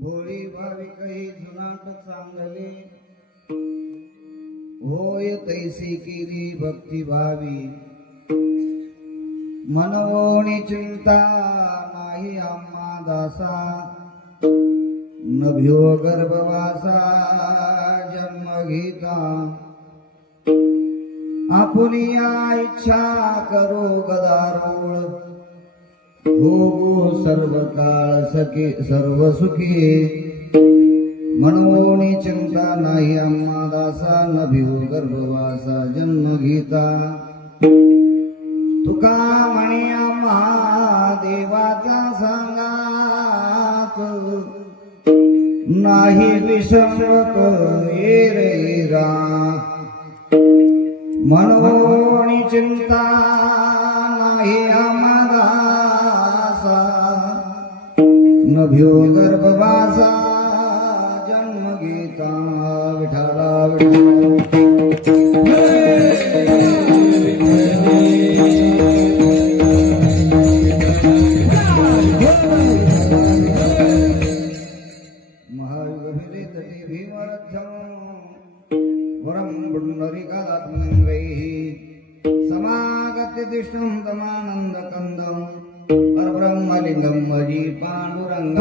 भोळी भाविकही जुनाट चांगले होय तैसी केली भक्ती भावी मनवोणी चिंता नाही आम्हा दासा नभ्यो गर्भवासा जन्म घेता आपुनिया इच्छा करो गदारोळ हो सर्व काळ सखे सर्व सुखी मनोनी चिंता नाही आम्हा दासा नभियो गर्भवासा जन्म घेता तुका म्हणे आम्हा देवाचा सांगात नाही विसंगत येरा मनोनी चिंता नाही आम्हा नभ्यो गर्भवासा जन्म घेता विठाला महायुगभिले तटे भीमरथं वरं पुण्डरीकादात्मनंगैः समागत्य तिष्ठं तमानन्दकन्दम् परब्रह्मलिंगं मजी पांडुरंग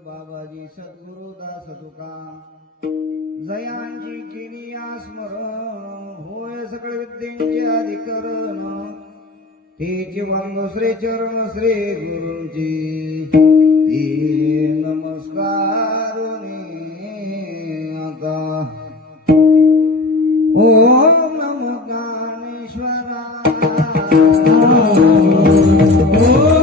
बाबाजी सद्गुरुदास तुका जयांची केली स्मरण होय सकळ विद्येचे अधिकरण तेचे वांग श्री चरण श्री गुरुंची ते नमस्कार आता ओम नमो ज्ञानेश्वरा Oh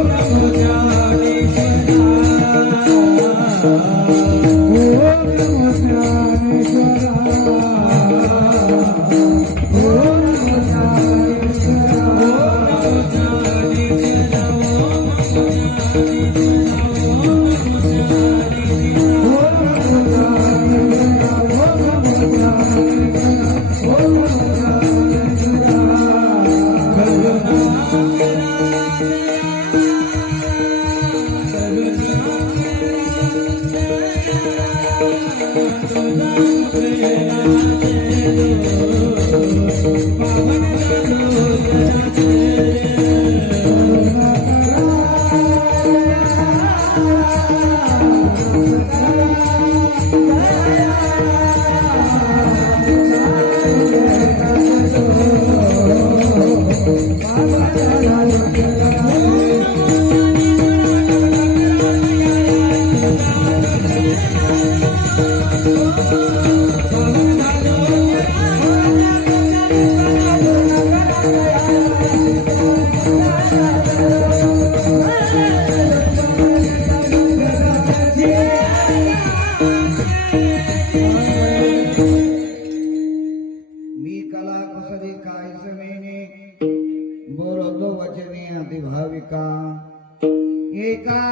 एका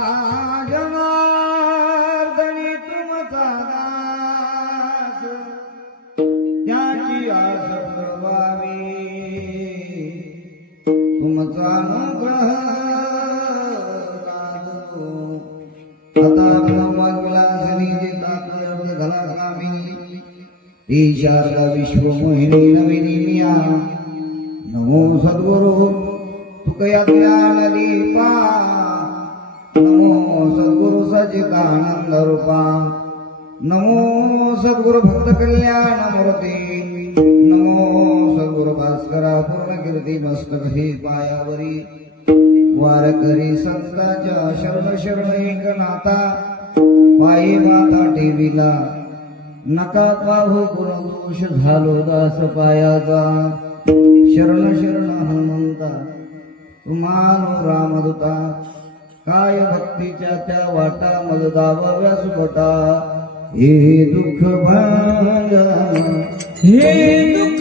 जनार्दनी तुमचा दास त्याची आस पुरवावी तुमचा अनुग्रह लाभो आता ब्रह्मविलासिनी जिता घला कामिनी ती शारदा विश्वमोहिनी नविनी मिया नमो सद्गुरु तुकया ज्ञान दीपा नमो सद्गुरु सच्चिदानंद रूपा नमो सद्गुरु भक्त कल्याण मूर्ती नमो सद्गुरु भास्करा पूर्ण कीर्ती मस्तक हे पायावरी वारकरी संतांच्या शरण शरण एकनाथा पायी माता ठेविला नका पाहू गुण दोष झालो दास पायाचा शरण शरण हनुमंता तुम्हानो रामदूता काय भक्तीच्या त्या वाटा मज दावाव्या सुबटा हे दुःख भंग हे दुःख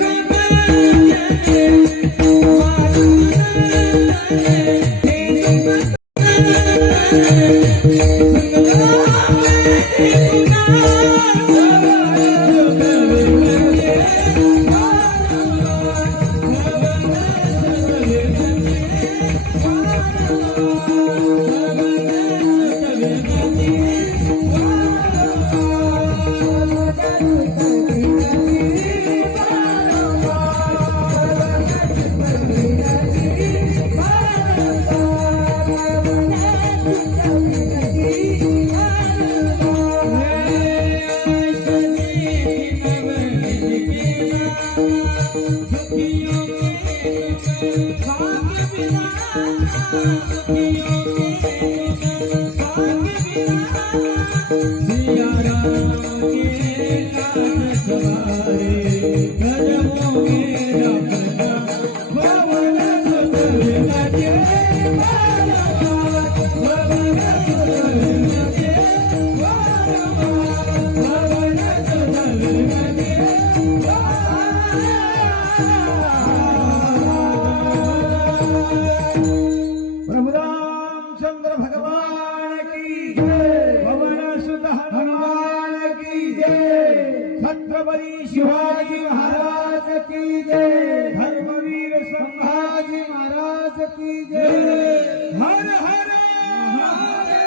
छत्रपती शिवाजी महाराज की जय, धर्मवीर संभाजी महाराज की जय, हर हर महादेव।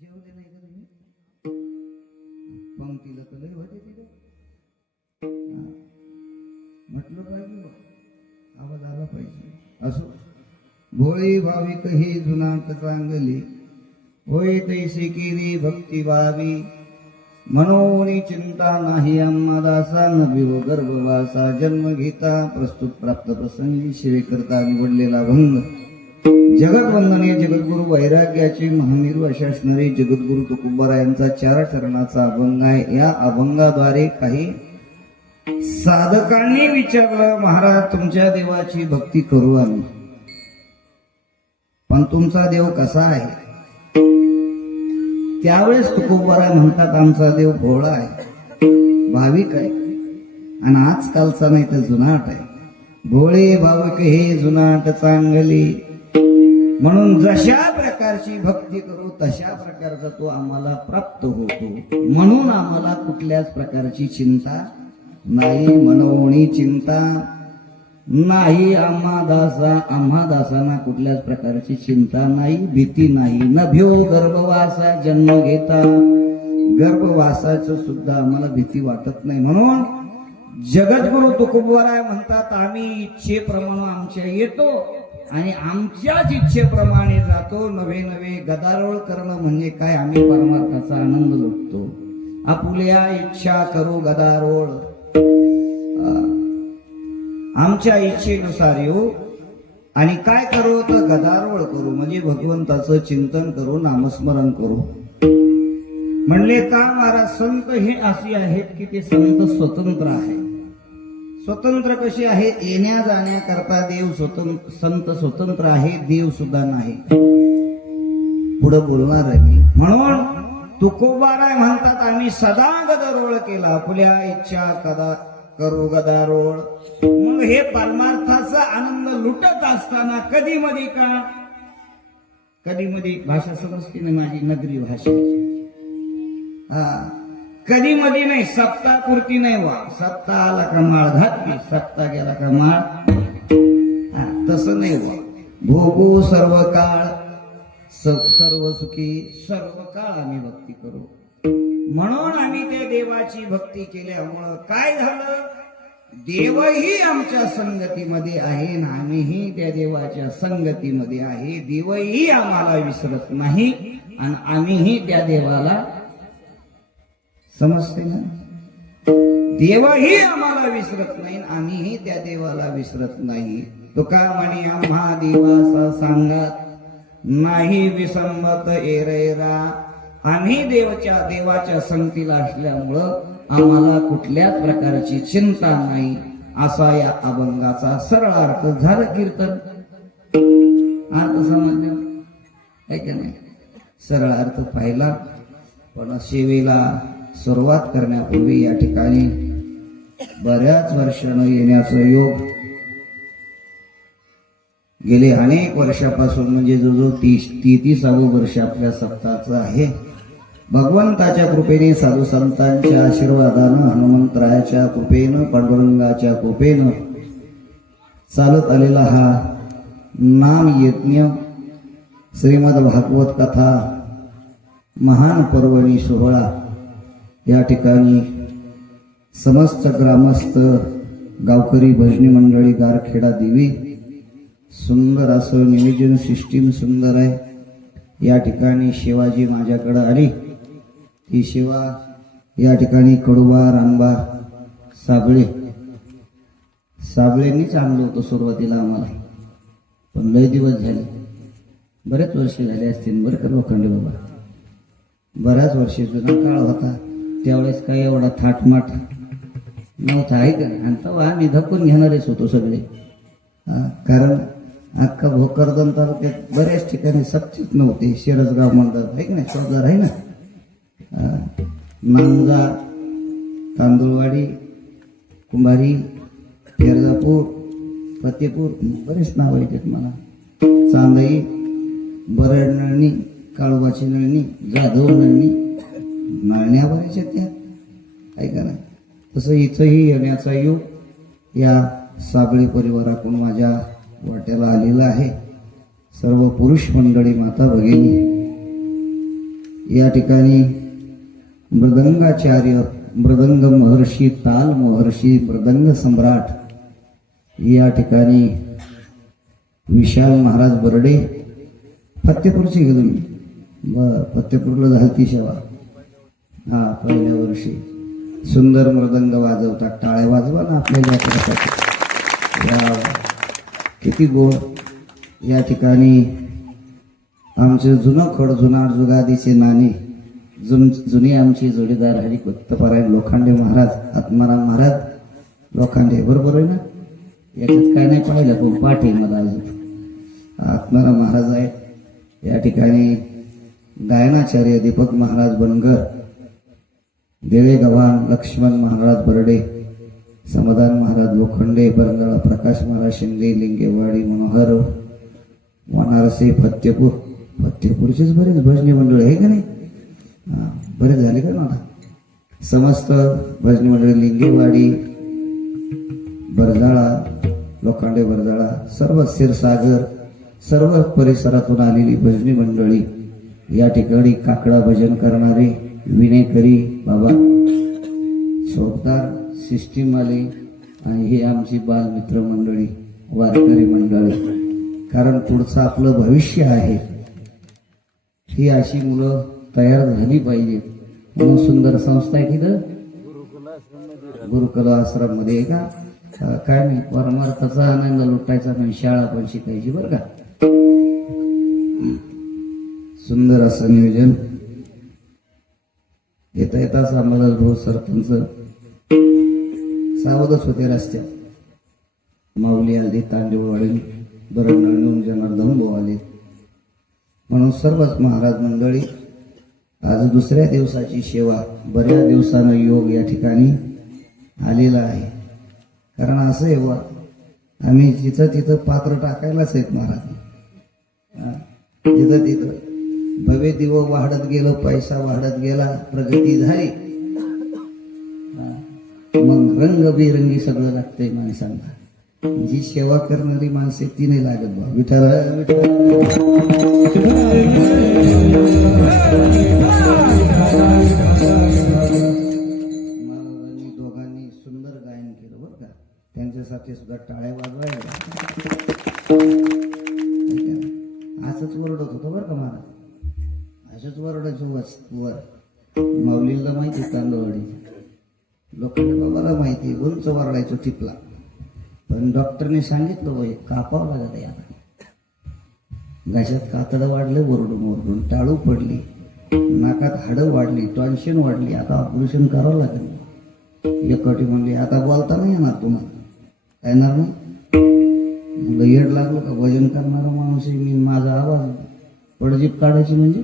जेवले नाही का तुम्ही पंक्तीला तर लय होते तिथे म्हटलं पाहिजे आवाज आला पाहिजे असो भोळी भाविक ही जुनाट चांगली होय तैसी केली भक्ती भावी मनोनी चिंता नाही आम्हा दासा नभिव गर्भवासा जन्म घेता प्रस्तुत प्राप्त प्रसंगी शिवेकरता निवडलेला भंग जगतवंदनीय जगद्गुरु वैराग्याचे महामेरू अशा असणारे जगद्गुरु तुकोबारायांचा 4 चरणाचा अभंग आहे। या अभंगाद्वारे काही साधकांनी विचारलं महाराज तुमच्या देवाची भक्ती करू आम्ही पण तुमचा देव कसा आहे? त्यावेळेस तुकोबाराय म्हणतात आमचा देव भोळा आहे भाविक आहे आणि आजकालचा नाही तर जुनाट आहे। भोळे भाविक हे जुनाट चांगली म्हणून जशा प्रकारची भक्ती करू तशा प्रकारचा तो आम्हाला प्राप्त होतो म्हणून आम्हाला कुठल्याच प्रकारची चिंता नाही मनोनी चिंता नाही आम्हा दासांना कुठल्याच प्रकारची चिंता नाही भीती नाही नभ्यो गर्भवासा जन्म घेता गर्भवासाचं सुद्धा आम्हाला भीती वाटत नाही म्हणून जगद्गुरु तुकोबाराय म्हणतात आम्ही इच्छेप्रमाणे आमच्या येतो आणि आमच्याच इच्छेप्रमाणे जातो नवे नवे गदारोळ करणं म्हणजे काय आम्ही परमार्थाचा आनंद लुटतो आपुल्या इच्छा करू गदारोळ आमच्या इच्छेनुसार येऊ आणि काय करू तर गदारोळ करू म्हणजे भगवंताचं चिंतन करू नामस्मरण करू म्हणले का महाराज संत हे असे आहेत की ते संत स्वतंत्र आहे स्वतंत्र कसे आहे येण्या जाण्याकरता देव संत स्वतंत्र आहे देव सुद्धा नाही पुढे बोलणार आहे मी म्हणून तुकोबाराय म्हणतात आम्ही सदा गदारोळ केला आपल्या इच्छा करू गदारोळ. मग हे परमार्थाचा आनंद लुटत असताना कधी मध्ये का कधी मध्ये भाषा समजते ना माझी नगरी भाषा. हा कधी मध्ये नाही, सप्तापुरती नाही वा. सत्ता आला का माळ घातली, सत्ता गेला का माळ. हा, तसं नाही वा. भोगू सर्व काळ सर्व सुखी सर्व काळ आम्ही भक्ती करू. म्हणून आम्ही त्या देवाची भक्ती केल्यामुळं काय झालं, देवही आमच्या संगतीमध्ये आहे आणि आम्हीही त्या देवाच्या संगतीमध्ये आहे. देवही आम्हाला विसरत नाही आणि आम्हीही त्या देवाला, समजते ना, देवही आम्हाला विसरत नाही आणि आम्हीही त्या देवाला विसरत नाही. तुका म्हणे आम्हा देवाचा सांगत नाही विसंमत एरेरा. आम्ही देवाच्या संगतीला असल्यामुळं आम्हाला कुठल्याच प्रकारची चिंता नाही. असा या अभंगाचा सरळ अर्थ झालं. कीर्तन अर्थ समजलं आहे का नाही? सरळ अर्थ पाहिला. पण सेवेला सुरुवात करण्यापूर्वी या ठिकाणी बऱ्याच वर्षानं येण्याचा योग गेले अनेक वर्षापासून, म्हणजे जो 30 वर्ष आपल्या सप्ताहाचं आहे. भगवंताच्या कृपेने, साधू संतांच्या आशीर्वादानं, हनुमंतरायाच्या कृपेनं, पांडुरंगाच्या कृपेनं चालत आलेला हा नाम यज्ञ, श्रीमद भागवत कथा महान पर्वणी सोहळा या ठिकाणी समस्त ग्रामस्थ, गावकरी, भजनी मंडळी, गारखेडा देवी, सुंदर असं नियोजन सिस्टीम सुंदर आहे. या ठिकाणी शिवाजी माझ्याकडे आली. ही सेवा या ठिकाणी कडुबा, रानबा, साबळेंनीच आणलं होतं सुरुवातीला आम्हाला. पण लय दिवस झाले, बरेच वर्ष झाले असतील बरं का लोखंडे बाबा. बऱ्याच वर्षी जुना काळ होता. त्यावेळेस काय एवढा थाटमाट नव्हता आहे का. आणि तेव्हा आम्ही धकून घेणारेच होतो सगळे. कारण अख्खा भोकरदन तालुक्यात बऱ्याच ठिकाणी सक्तीच नव्हते. शिरसगाव म्हणतात आहे की नाही, चौदार आहे ना, नांजा, तांदुळवाडी, कुंभारी, पेरजापूर, फतेपूर, बरेच नाव आहेत मला. चांदई, बरड नळणी, काळोबाची नळणी, जाधव नळणी, नळण्या बऱ्याच आहेत त्या आहे का नाही. तसं इथंही येण्याचा योग या साबळे परिवाराकडून माझ्या वाट्याला आलेला आहे. सर्व पुरुष मंडळी, माता भगिनी, या ठिकाणी मृदंगाचार्य, मृदंग महर्षी, ताल महर्षी, मृदंग सम्राट या ठिकाणी विशाल महाराज बर्डे. फतेपूरची गेलो मी. फतेपूरला झालती सेवा. हा, पहिल्या वर्षी सुंदर मृदंग वाजवतात. टाळ्या वाजवा ना आपल्या किती गोड. या ठिकाणी आमचे जुनं खड, जुनाट जुगादीचे नाणे, जुनी आमची जोडीदार हरिभक्तपरायण लोखंडे महाराज, आत्माराम महाराज लोखंडे, बरोबर आहे ना. याच्यात काय नाही पाहिलं, पण पाठ आहे मला अजून. आत्माराम महाराज आहे. या ठिकाणी गायनाचार्य दीपक महाराज बनगर, देळे गव्हाण, लक्ष्मण महाराज बर्डे, समाधान महाराज लोखंडे, बरंगाळा प्रकाश महाराज शिंदे, लिंगेवाडी, मनोहर वानारसे, फतेपूरचेच बरेच भजनी मंडळ आहे का नाही. बरेच झाले का ना. समस्त भजनी मंडळी, लिंगेवाडी, बरजाळा, लोखंडे बरजाळा, सर्व क्षीरसागर, सर्व परिसरातून आलेली भजनी मंडळी, या ठिकाणी काकडा भजन करणारे विनेकरी बाबा, सोबदार, सिस्टीम आले, आणि हे आमची बालमित्र मंडळी, वारकरी मंडळी. कारण पुढचं आपलं भविष्य आहे. ही अशी मुलं तयार झाली पाहिजे म्हणून सुंदर संस्था आहे तिथं, गुरुकुल आश्रम मध्ये आहे का. काय नाही, परमार्थाचा आनंद लुटायचा नाही, शाळा पण शिकायची बरं का. सुंदर असं नियोजन. येता येताच आम्हाला रोज सरपंच सावधच होते रस्त्यात. माऊली आले, तांदूळवाडी, बरडनळून जनार्दन भाऊ आले. म्हणून सर्वच महाराज मंडळी, आज दुसऱ्या दिवसाची सेवा, बऱ्याच दिवसानं योग या ठिकाणी आलेला आहे. कारण असं आहे बा, आम्ही जिथं तिथं पात्र टाकायलाच आहेत महाराज. हा, जिथं तिथं भव्य दिव वाढत गेलं, पैसा वाढत गेला, प्रगती झाली, हा, मग रंगबिरंगी सगळं लागतंय माणसांना. जी सेवा करणारी माणसे ती नाही लागत बा. विठ्ठल महाराजांनी दोघांनी सुंदर गायन केलं बरं का. त्यांच्यासाठी सुद्धा टाळ्या वाजवायला असंच ओरडत होतं बरं का महाराज. असंच ओरडायचं वर. माऊलीला माहिती तांदळवाडी लोकांना बाबाला माहिती, उंच वरडायचो टिपला. पण डॉक्टरने सांगितलं बाई कापावं लागत आहे आता. घशात कातडं वाढलं, ओरडून ओरडून टाळू पडली, नाकात हाडं वाढली, टॉन्शन वाढली, आता ऑपरेशन करावं लागेल. एकटी म्हणली आता बोलता नाही येणार तुम्हाला. येणार नाही म्हणलं येड लागलं का, वजन करणारा माणूस आहे मी, माझा आवाज पडजीप काढायची म्हणजे.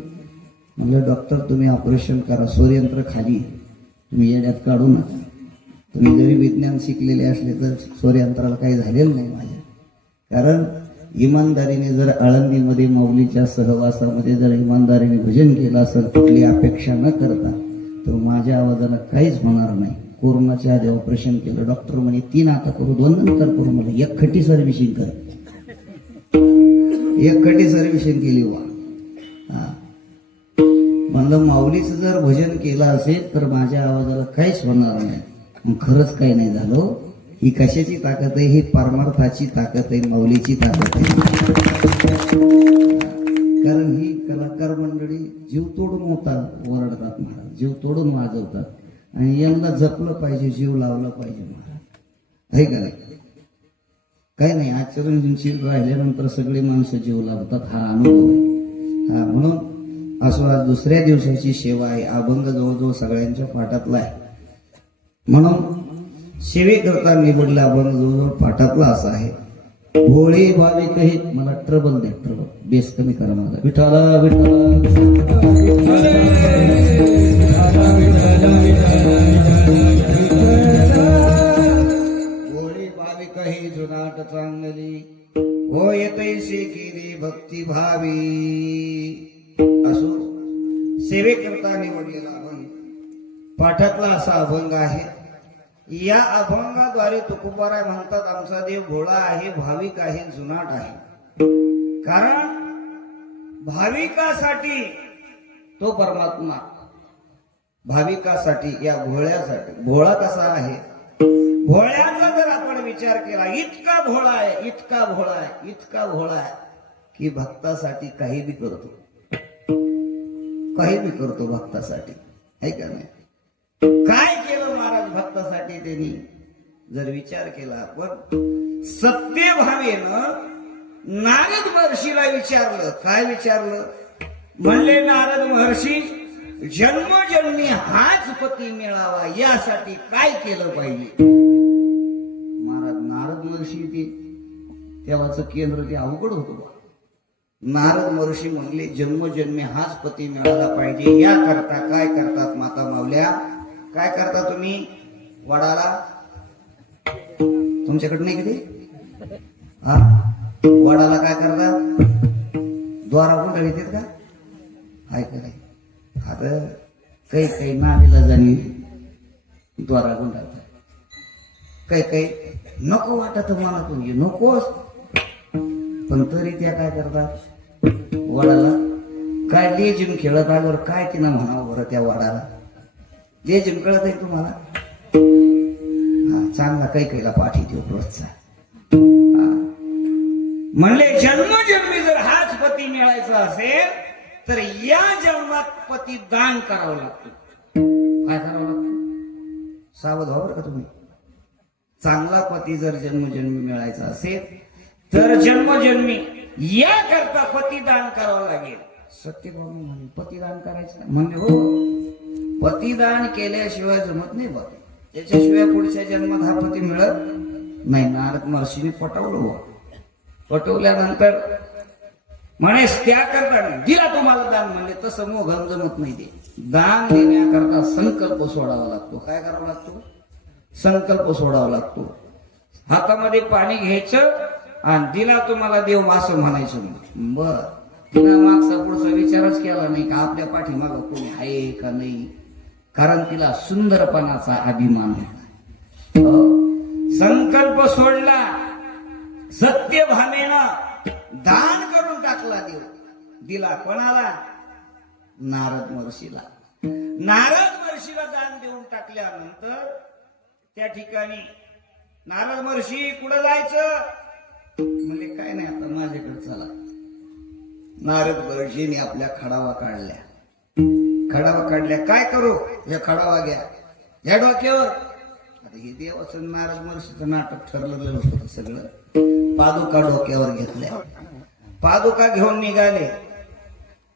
म्हणलं डॉक्टर तुम्ही ऑपरेशन करा, सूर्ययंत्र खाली, तुम्ही येड्यात काढू नका. तुम्ही जरी विज्ञान शिकलेले असले तर सूर्ययंत्राला काही झालेलं नाही माझ्या. कारण इमानदारीने जर आळंदीमध्ये माऊलीच्या सहवासामध्ये जर इमानदारीने भजन केलं असेल, कुठली अपेक्षा न करता, तर माझ्या आवाजाला काहीच होणार नाही. कोरोनाच्या आधी ऑपरेशन केलं, डॉक्टर म्हणे 3 आता करू, 2 नंतर करू. मला एक खटी सर्व्हिसिंग कर, एक खटी सर्व्हिसिंग केली वा. हा, म्हणलं माऊलीचं जर भजन केलं असेल तर माझ्या आवाजाला काहीच होणार नाही. मग खरंच काही नाही झालं. ही कशाची ताकद आहे? ही परमार्थाची ताकद आहे, माऊलीची ताकद आहे. कारण ही कलाकार मंडळी जीव तोडून ओरडतात महाराज, जीव तोडून वाजवतात. आणि यांना जपलं पाहिजे, जीव लावला पाहिजे महाराज, आहे का नाही? काही नाही, आचरणशील राहिल्यानंतर सगळी माणसं जीव लावतात, हा अनुभव आहे. हा, म्हणून असं आज दुसऱ्या दिवसाची सेवा आहे. अभंग जवळजवळ सगळ्यांच्या पाठातला आहे. म्हणून सेवेकरता निवडला अभंग जवळजवळ पाठातला असा आहे. भोळे भाविक हे, मला ट्रबल द्या, ट्रबल बेस कमी करा माझा. विठाला भोळे भाविक हे जुनाट चांगली, हो येतैसे केली भक्ती भावी. असो सेवेकरता निवडलेला अभंग पाठातला असा अभंग आहे. या अभंगाद्वारे तुकोबाराय म्हणतात आमचा देव भोळा आहे, भाविक आहे, जुनाट आहे. कारण भाविकासाठी तो परमात्मा, भाविकासाठी, या भोळ्यासाठी. भोळा कसा आहे? भोळ्याचा जर आपण विचार केला, इतका भोळा आहे, इतका भोळा आहे, इतका भोळा आहे की भक्तासाठी काही बी करतो, काही बी करतो भक्तासाठी, आहे का नाही? काय केलं महाराज भक्तासाठी त्यांनी जर विचार केला. पण सत्यभावेनं नारद महर्षीला विचारलं. काय विचारलं? म्हणले नारद महर्षी, जन्मजन्मी हाच पती मिळावा यासाठी काय केलं पाहिजे? महाराज नारद महर्षी ते तेव्हाचं केंद्र ते अवघड होतं. नारद महर्षी म्हणले जन्मजन्मी हाच पती मिळाला पाहिजे, या करता काय करतात माता मावल्या? काय करता तुम्ही वडाला? तुमच्याकडे नाही किती? हा, वडाला काय करतात? द्वारा गुंडाळीत का? ऐका नाही, आता काही काही नावीला जाणी द्वारा गुंडाळतात, काही काही नको वाटत मनातून घे, नकोच, पण तरी त्या काय करतात? वडाला काय लेजिम खेळत आल्यावर काय तिनं म्हणावं बरं त्या वडाला? लेजिम कळत आहे तुम्हाला? हा, चांगला काही काहीला पाठी देऊ प्रोत्साहन. म्हणले जन्मजन्मी जर हाच पती मिळायचा असेल तर या जन्मात पती दान करावं लागतं. काय करावं लागतं? सावध व्हा बरं का तुम्ही. चांगला पती जर जन्मजन्मी मिळायचा असेल तर जन्मजन्मी या करता पतिदान करावं लागेल. सत्यभाऊ म्हणे पतिदान करायचं म्हणजे हो, पतिदान केल्याशिवाय जमत नाही बघ, त्याच्याशिवाय पुढच्या जन्मात हा पती मिळत नाही. नारद महर्षीने पटवलं हो. पटवल्यानंतर म्हणे त्या करता दिला तुम्हाला दान, म्हणले तसं मोघम जमत नाही. ते दान देण्याकरता संकल्प सोडावा लागतो. काय करावा लागतो? संकल्प सोडावा लागतो. हातामध्ये पाणी घ्यायचं आणि दिला तुम्हाला देव असं म्हणायचं. बर, तिला मागचा पुढचा विचारच केला नाही का आपल्या पाठीमागं कोणी आहे का नाही, कारण तिला सुंदरपणाचा अभिमान होता. संकल्प सोडला, सत्यभामेनं दान करून टाकला देव. दिला कोणाला? नारद महर्षीला. नारद महर्षीला दान देऊन टाकल्यानंतर त्या ठिकाणी नारद महर्षी कुठं जायचं म्हणजे काय नाही, आता माझ्याकडे चला. नारद महर्षीने आपल्या खडावा काढल्या. खडावा काढल्या, काय करू? हे खडावा घ्या, या डोक्यावर. आता हे देवाचं नारद महर्षीचं नाटक ठरलेलं होतं सगळं. पादुका डोक्यावर घेतल्या, पादुका घेऊन निघाले.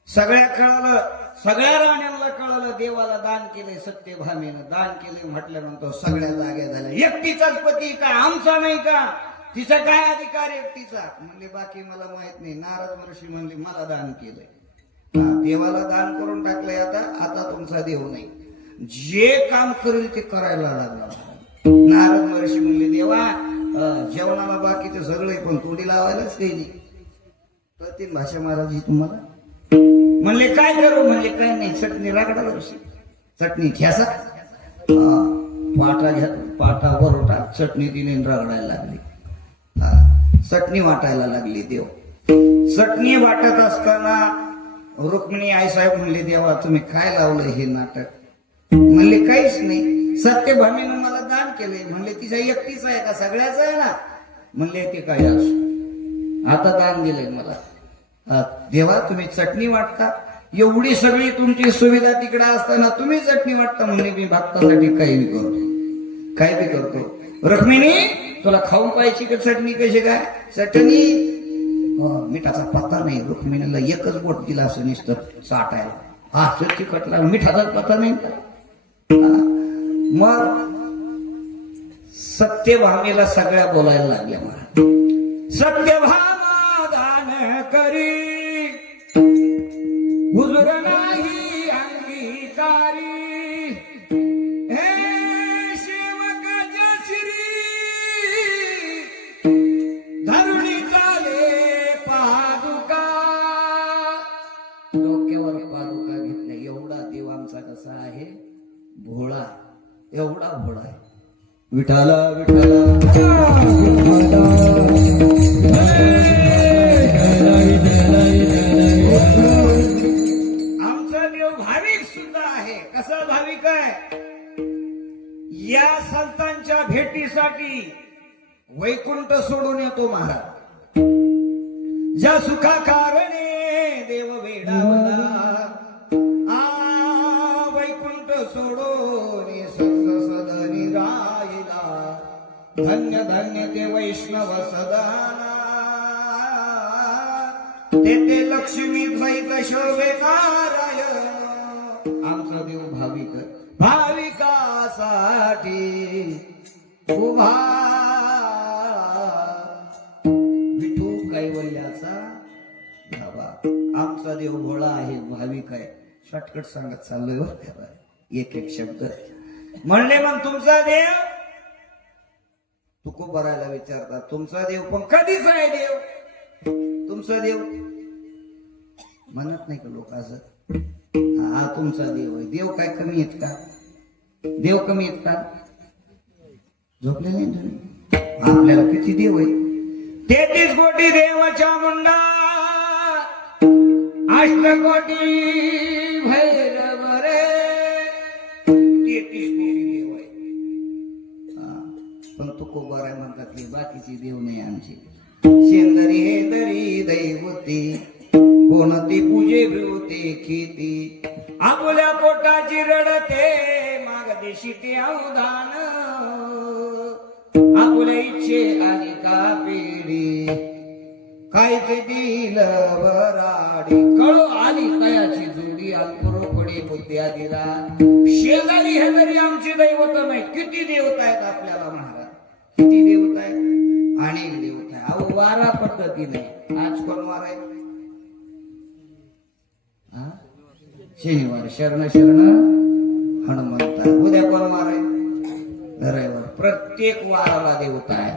सगळ्या कळलं, सगळ्या राण्यांना कळलं देवाला दान केलंय, सत्यभामेनं दान केलंय म्हटल्यानंतर सगळ्या जाग्या झाल्या. एकटीचाच पती का, आमचा नाही का? तिचा काय अधिकार एकटीचा? म्हणले बाकी मला माहित नाही. नारद महर्षी म्हणले मला दान केलंय. देवाला दान करून टाकलंय, आता तुमचा देव नाही. जे काम करेल ते करायला लागला. नारद महर्षी म्हणले देवा जेवणाला बाकीचं सगळे पण तोंडी लावायलाच काही नाही. कळतील भाषा महाराज ही तुम्हाला? म्हणले काय करू? म्हणले काय नाही, चटणी रागडा वर्षी चटणी ठ्यासा, पाटा घ्या, पाटा वरोटा, चटणी दिली रगडायला लागली. चटणी वाटायला लागली. देव चटणी वाटत असताना रुक्मिणी आईसाहेब म्हणले देवा तुम्ही काय लावलं हे नाटक? म्हणले काहीच नाही, सत्यभामेनं मला दान केलंय. म्हणले तिचा एकटीच आहे का? सगळ्याच आहे ना. म्हणले ते काय असो, आता दान दिलंय मला. देवा तुम्ही चटणी वाटता, एवढी सगळी तुमची सुविधा तिकडे असताना तुम्ही चटणी वाटता. म्हणजे मी भक्तासाठी काही बी करतो, काय बी करतो. रुक्मिणी तुला खाऊन पाहिजे का चटणी? कशी काय चटणी? मिठाचा पत्ता नाही. रुक्मिणीला एकच बोट दिला असं नुसतं चाटायला. हा चटणी कटला, मिठाचा पत्ता नाही का? मग सत्यभामेला सगळ्या बोलायला लागल्या. मला सत्यभामा दान करी, हुजूर नाही अंगीकारी, हे सेवक जश्री धरुणी चाले पादुका. डोक्यावर पादुका घेतल्या. एवढा देव आमचा कसा आहे? भोळा, एवढा भोळा आहे. विठाला आमचा देव भाविक सुद्धा आहे. कसा भाविक आहे? या संतांच्या भेटीसाठी वैकुंठ सोडून येतो महाराज. ज्या सुखा कारणे देव वेडावला, वैकुंठ सोडून सदनी राहिला. धन्य धन्य ते वैष्णव सदाना, तेथे लक्ष्मी सहित शोभे नारायण. आमचा देव भाविक, भाविकासाठी उभा. विठू कैवल्याचा धावा. आमचा देव भोळा आहे, भाविक आहे. शॉर्टकट सांगत चाललोय बरं, एक एक शब्द म्हणले. मग तुमचा देव तुको भरायला विचारतात. तुमचा देव पण कधीच आहे देव? तुमचा देव म्हणत नाही का लोक असं? हा तुमचा देव आहे. देव काय कमी आहेत का? देव कमी आहेत का? झोपले नाही तुम्ही? आपल्याला किती देव आहे? 33 कोटी देवाच्या मुंडा, अष्टकोटी भैरव रे. 33 कोटी देव आहे. पण तुको बराय म्हणतात की बाकीची देव नाही आमची. शेंदरी हे दरी दैवती, कोणती पूजे होते खेती. आपुल्या पोटाची रडते मागदेशी ते अवधान. आपुल्या इच्छे आली का पेढी, काय ते दिल वराडी. कळो आली कयाची जोडी, अल्परोपडी बुद्ध्या दिला. शेजारी हे तरी आमची दैवत नाही. किती देवता आहेत आपल्याला महाराज, किती देवता आहेत? अनेक देवता आहे. अहो वारा पद्धतीने आज कोण वार आहे? शनिवार शरण शरण हनुमंता. उद्या कोण वार आहे? रविवार प्रत्येक वाराला देवता आहे.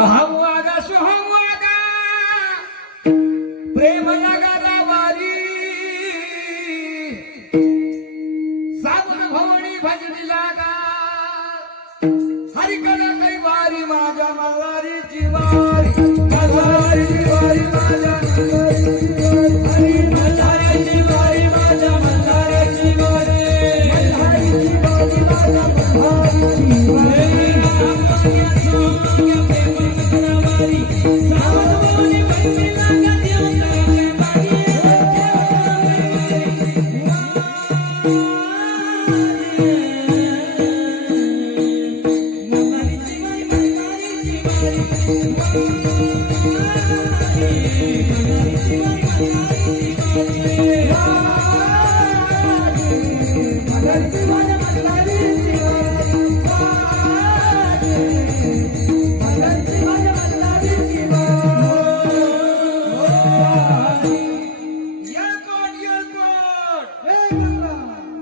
अहम वागा सोहम वागा प्रेम जगाला वारी साबुन भवणी भजनी जागा हरिकडे काही वारी माझ्या मल्हारीची वारी मल्हारीची वारी माझ्या मल्हारीची वारी हरी मल्हारीची वारी माझ्या मल्हारीची वारी मल्हारीची वारी माझ्या मल्हारीची वारी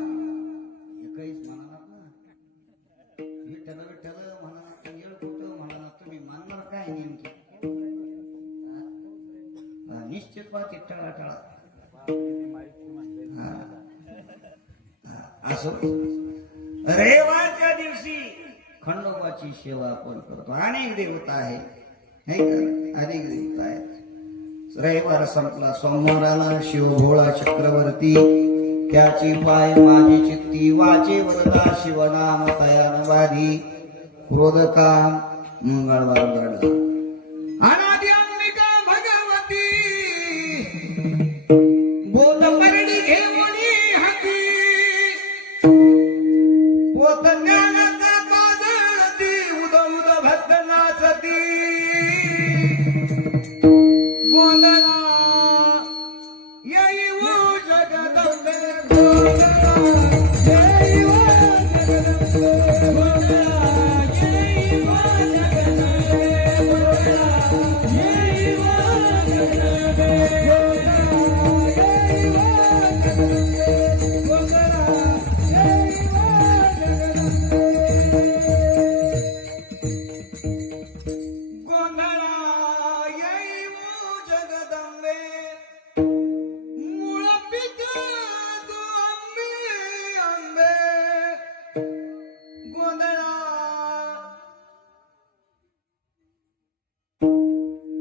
एकहीच म्हणा ना विठ्ठल विठ्ठल म्हणा येळ कुठं म्हणा तुम्ही मानणार काय नेमकी निश्चित पाहते टाळा असो रविवारच्या दिवशी खंडोबाची सेवा आपण करतो. अनेक देवता आहे नाही का, अनेक देवता आहेत. रविवार संपला, सोमवार आला, शिवभोळा चक्रवर्ती त्याची पाय माझी चित्ती वाचे वरदा शिवनाम तयान वादी क्रोधकाम मंगळवार घडला. अनादि अंबिका भगवती बोल परडी घेऊनी हाती पोत ज्ञानाचा पाजळती उद उद भक्त नाचती गोंधळा येई वो जगदंबे गोंधळा येई वो जगदंबे गोंधळा येई वो जगदंबे गोंधळा येई वो जगदंबे गोंधळा येई वो जगदंबे गोंधळा येई वो जगदंबे गोंधळा येई वो जगदंबे मूळ पिता तू अंबे अंबे गोंधळा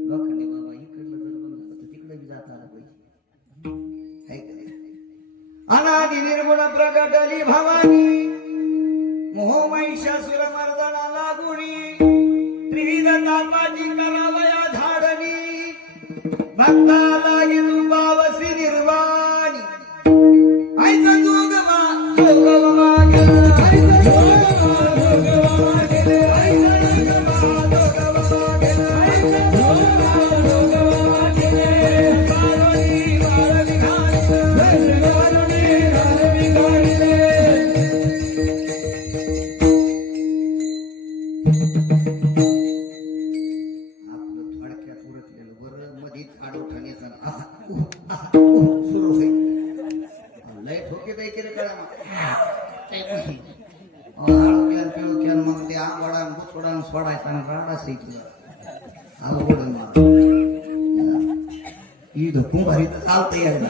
लोखंडे बाबा इकडलं जर बंद झालं तर तिकडे बी जाता आलं पाहिजे है का नाही? अनादि निर्गुण प्रगटली भवानी मोह महिषासुर मर्दना लागुणी त्रिविध तापाची करावया धाडणी भक्ता लागे तू पावसी निर्वाणी आयचा जोगमा जोगमा गेला आयचा जोगमा गेला आयचा जोगमा गेला आयचा जोगमा गेला पारोळी वाळवी घालते पारोळी वाळवी घालते आपलं थोडक्यात उरकलेलं बरं मधीच आडवठाण्याचा सुरू होईल. लय ठोके दे केले कळा आळक्यान पिळक्यान मग ते आंबडान बुचडान सोडायचा आणि राडा तुला अवघडन ही धकून भारी तर चालतं एकदा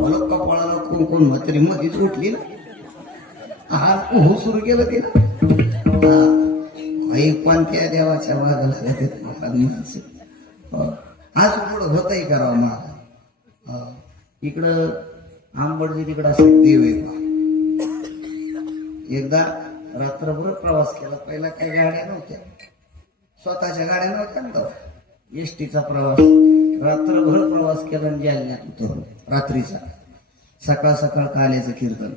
भलक कपाळाला कोण कोण म्हातारी मधीच उठली ना हा हो सुरू केलं ते ना एक पण त्या देवाच्या मागाला आज पुढं होतही करावं माग इकडं आंबडजी तिकडं असं देव आहे बा. एकदा रात्रभर प्रवास केला. पहिला काही गाड्या नव्हत्या, स्वतःच्या गाड्या नव्हत्या ना एसटीचा प्रवास. रात्रभर प्रवास केला आणि जालन्यात उतरलो रात्रीचा. सकाळ सकाळ काल्याचं कीर्तन.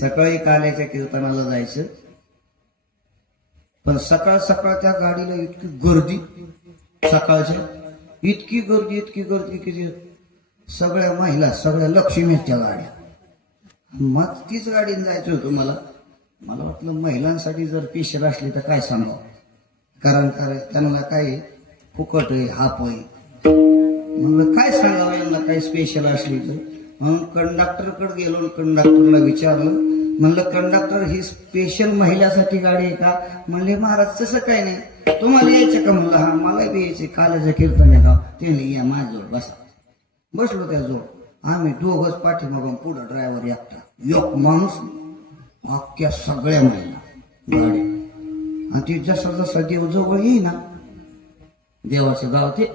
सकाळी काल्याच्या कीर्तनाला जायचं, पण सकाळ सकाळ त्या गाडीला इतकी गर्दी, सकाळच्या इतकी गर्दी की सगळ्या महिला, सगळ्या लक्ष्मीच्या गाड्या. मग तीच गाडीने जायचं होतं मला. मला वाटलं महिलांसाठी जर स्पेशल असली तर काय सांगावं, कारण त्यांना काय फुकट आहे, हाप आहे. म्हणलं काय सांगावं यांना काय स्पेशल असली तर. मग कंडक्टरकडे गेलो, कंडक्टरला विचारलं म्हणलं कंडक्टर ही स्पेशल महिलासाठी गाडी आहे का? म्हणले महाराज तसं काय नाही, तुम्हाला यायचं का? म्हणलं हा मला बी यायचे, कालाच्या कीर्तन आहे गाव. ते म्हणले या माझ्याजवळ बसा. बसलो त्याजवळ. आम्ही दोघच पाठीमागून पुढं ड्रायव्हर एकटा, एक माणूस, अख्ख्या सगळ्या महिला गाडी. आणि ती जसा जसा देव जवळ येई ना, देवाचं गाव ते,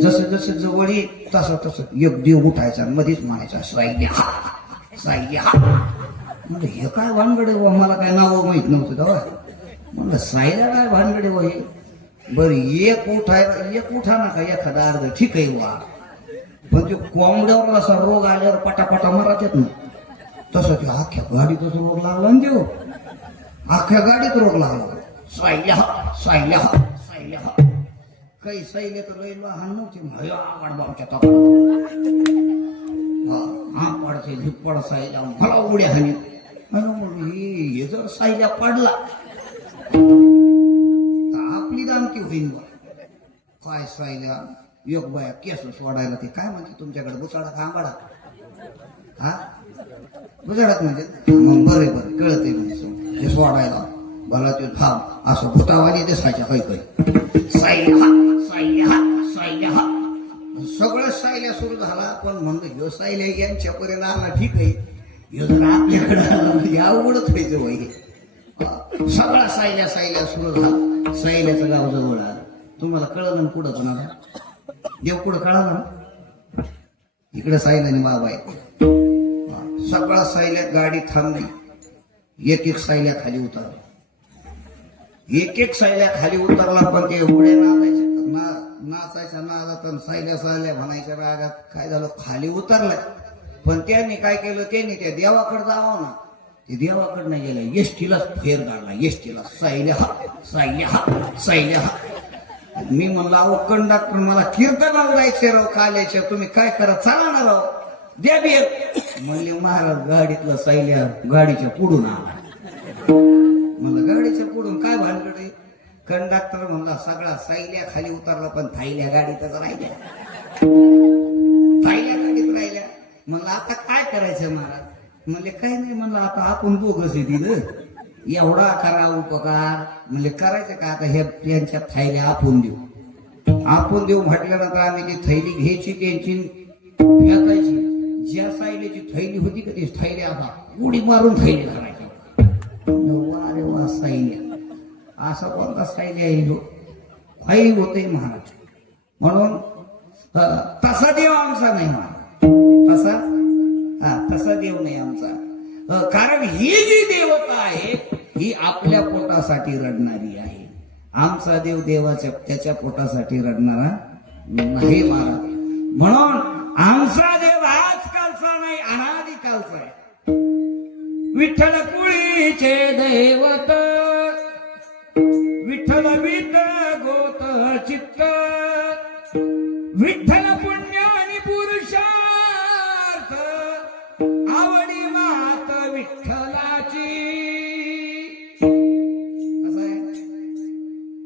जसं जसं जवळ येईल तसं तसं एक देव उठायचा मध्येच म्हणायचा साईल्या हा, साईल्या हा. म्हणजे हे काय भानगडे व मला काय नाव माहित नव्हतं तेव्हा. म्हणलं साईला काय भानगडे व हे. बरं एक उठा नका एखादा अर्ध ठीक आहे वा, पण ते कोंबड्यावर असा रोग आल्यावर पटापटा मरात येत ना, तसं ते अख्ख्या गाडीतच रोग लागला ना देव, अख्ख्या गाडीत रोग लागला. साईल्या हा, साईल्या हा, साईल्या हा. काही सैले तर लई लहान नव्हते, आमच्या हा पडते झिप्पड सायल्या मला उड्या हानी. हे जर सायल्या पडला तर आपली दामकी होईल बा. काय सायल्या एक बाया केस सोडायला ते काय म्हणते तुमच्याकडे, बुचाडा का आंबाडा? हा बुजाडात म्हणजे मग बरे कळते म्हणजे ते सोडायला भला ते थांब असं भुतावानी दिसायच्या काही काही. सायल्या हा, सायल्या हा, सायल्या हा. सगळं सायल्या सुरू झाला. पण म्हणलं ह्यो सायल्या यांच्यापर्यंत आला ठीक आहे, ह्यो जर आपल्याकडे आला म्हणजे अवघडच व्हायचं वय. सगळा सायल्या सायल्या सुरू झाला. सायल्याचं गाव जवळ आलं. तुम्हाला कळलं ना पुढं कोणाला देव पुढं कळाला ना, इकडे सायल्याने बाबा आहे. सगळा सायल्या गाडी थांबली. एक एक सायल्या खाली उतरला, एक एक सायल्या खाली उतरला. पण ते उड्या नाचायच्या नादात सायल्या सायल्या म्हणायच्या रागात काय झालं खाली उतरलाय. पण त्यांनी काय केलं, त्यांनी त्या देवाकडे जावं ना, ते देवाकडे नाही गेलं, एसटीलाच फेर काढला. एसटीला सायल्या हा, सायल्या हा, सायल्या हा. मी म्हणलं अहो कंडक्टर मला कीर्तनाला जायचे राव काल्याच्या, तुम्ही काय करा चला ना राव द्या बी. म्हणले महाराज गाडीतला सायल्या गाडीच्या पुढून आला. म्हणलं गाडीच्या पुढून काय भानगड आहे? कंडक्टर म्हणला सगळा सायल्या खाली उतरला पण थायल्या गाडीतच राहिल्या, थायल्या गाडीत राहिल्या. म्हणलं आता काय करायचं महाराज? म्हणले काय नाही, म्हणलं आता आपण दोघंच आहे तिथं, एवढा करा उपकार. म्हणजे करायचं का आता हे त्यांच्या थैल्या आपण देऊ. आपण देऊ म्हटल्यानंतर आम्ही ती थैली घ्यायची, त्यांची फेकायची. ज्या सायल्याची थैली होती का ती थैली आता उडी मारून थैली करायची. अरे वा सायल्या, असा कोणता सायल्या आहे काही होते महाराज. म्हणून तसा देव आमचा नाही महाराज, तसा देव नाही आमचा. कारण ही जी देवता आहे ही आपल्या पोटासाठी रडणारी आहे. आमचा देव देवाच्या त्याच्या पोटासाठी रडणारा नाही महाराज. म्हणून आमचा देव आजकालचा नाही, अनादिकालचा आहे. विठ्ठल कुळीचे दैवत, विठ्ठल विठ गोत चित्त, विठ्ठल पुण्य आणि पुरुषार्थ, आवडी मात विठ्ठलाची. कसं आहे?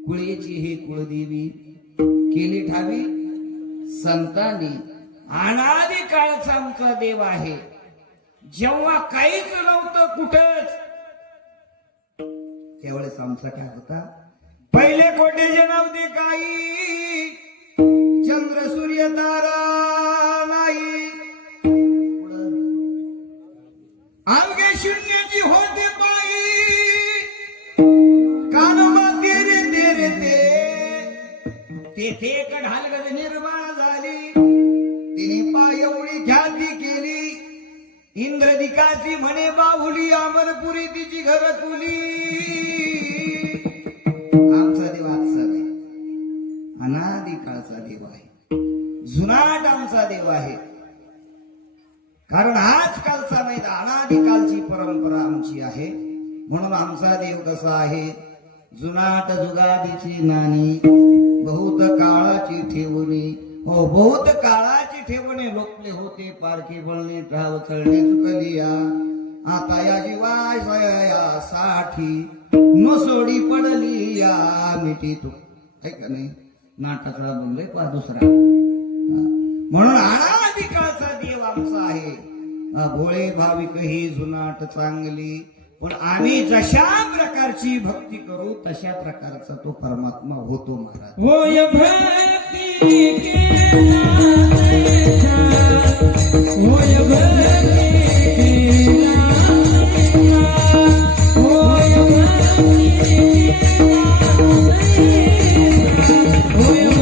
कुळीची ही कुळदेवी केली ठावी संतांनी. अनादी काळचा आमचा देव आहे. जेव्हा काहीच नव्हतं कुठंच, त्यावेळेस आमचा काय होता? पहिले कोटेचे नव्हते काही, चंद्र सूर्य तारा नाही, अवघे शून्याची होते पायी, कानोबा तेरे तेरे तेथे एक ढालगज निर्माण झाली. तिने पायवळी ख्याती केली. इंद्रदिकाची म्हणे बाहुली, अमरपुरी तिची घरकुली. आमचा देव आजचा नाही, अनादी काळचा देव आहे. जुनाट आमचा देव आहे. कारण आजकालचा नाही, अनादी कालची परंपरा आमची आहे. म्हणून आमचा देव कसा आहे? जुनाट जुगादीची नानी, बहुत काळाची ठेवणी. हो बहुत काळाची ठेवणे लोकले होते पारखी बनले ठाव चढणे चुकलिया. आता या जीवासाठी नसोडी पडली या मिठी तू. आहे का नाही? नाटकला बोलले पा दुसरा. म्हणून अनादी काळचा देव आमचा आहे. भोळे भाविक ही जुनाट चांगली. पण आम्ही जशा प्रकारची भक्ती करू तशा प्रकारचा तो परमात्मा होतो महाराज. होय भक्ती केला तैसा, होय भक्ती केला तैसा, होय भक्ती केला तैसा, होय भक्ती केला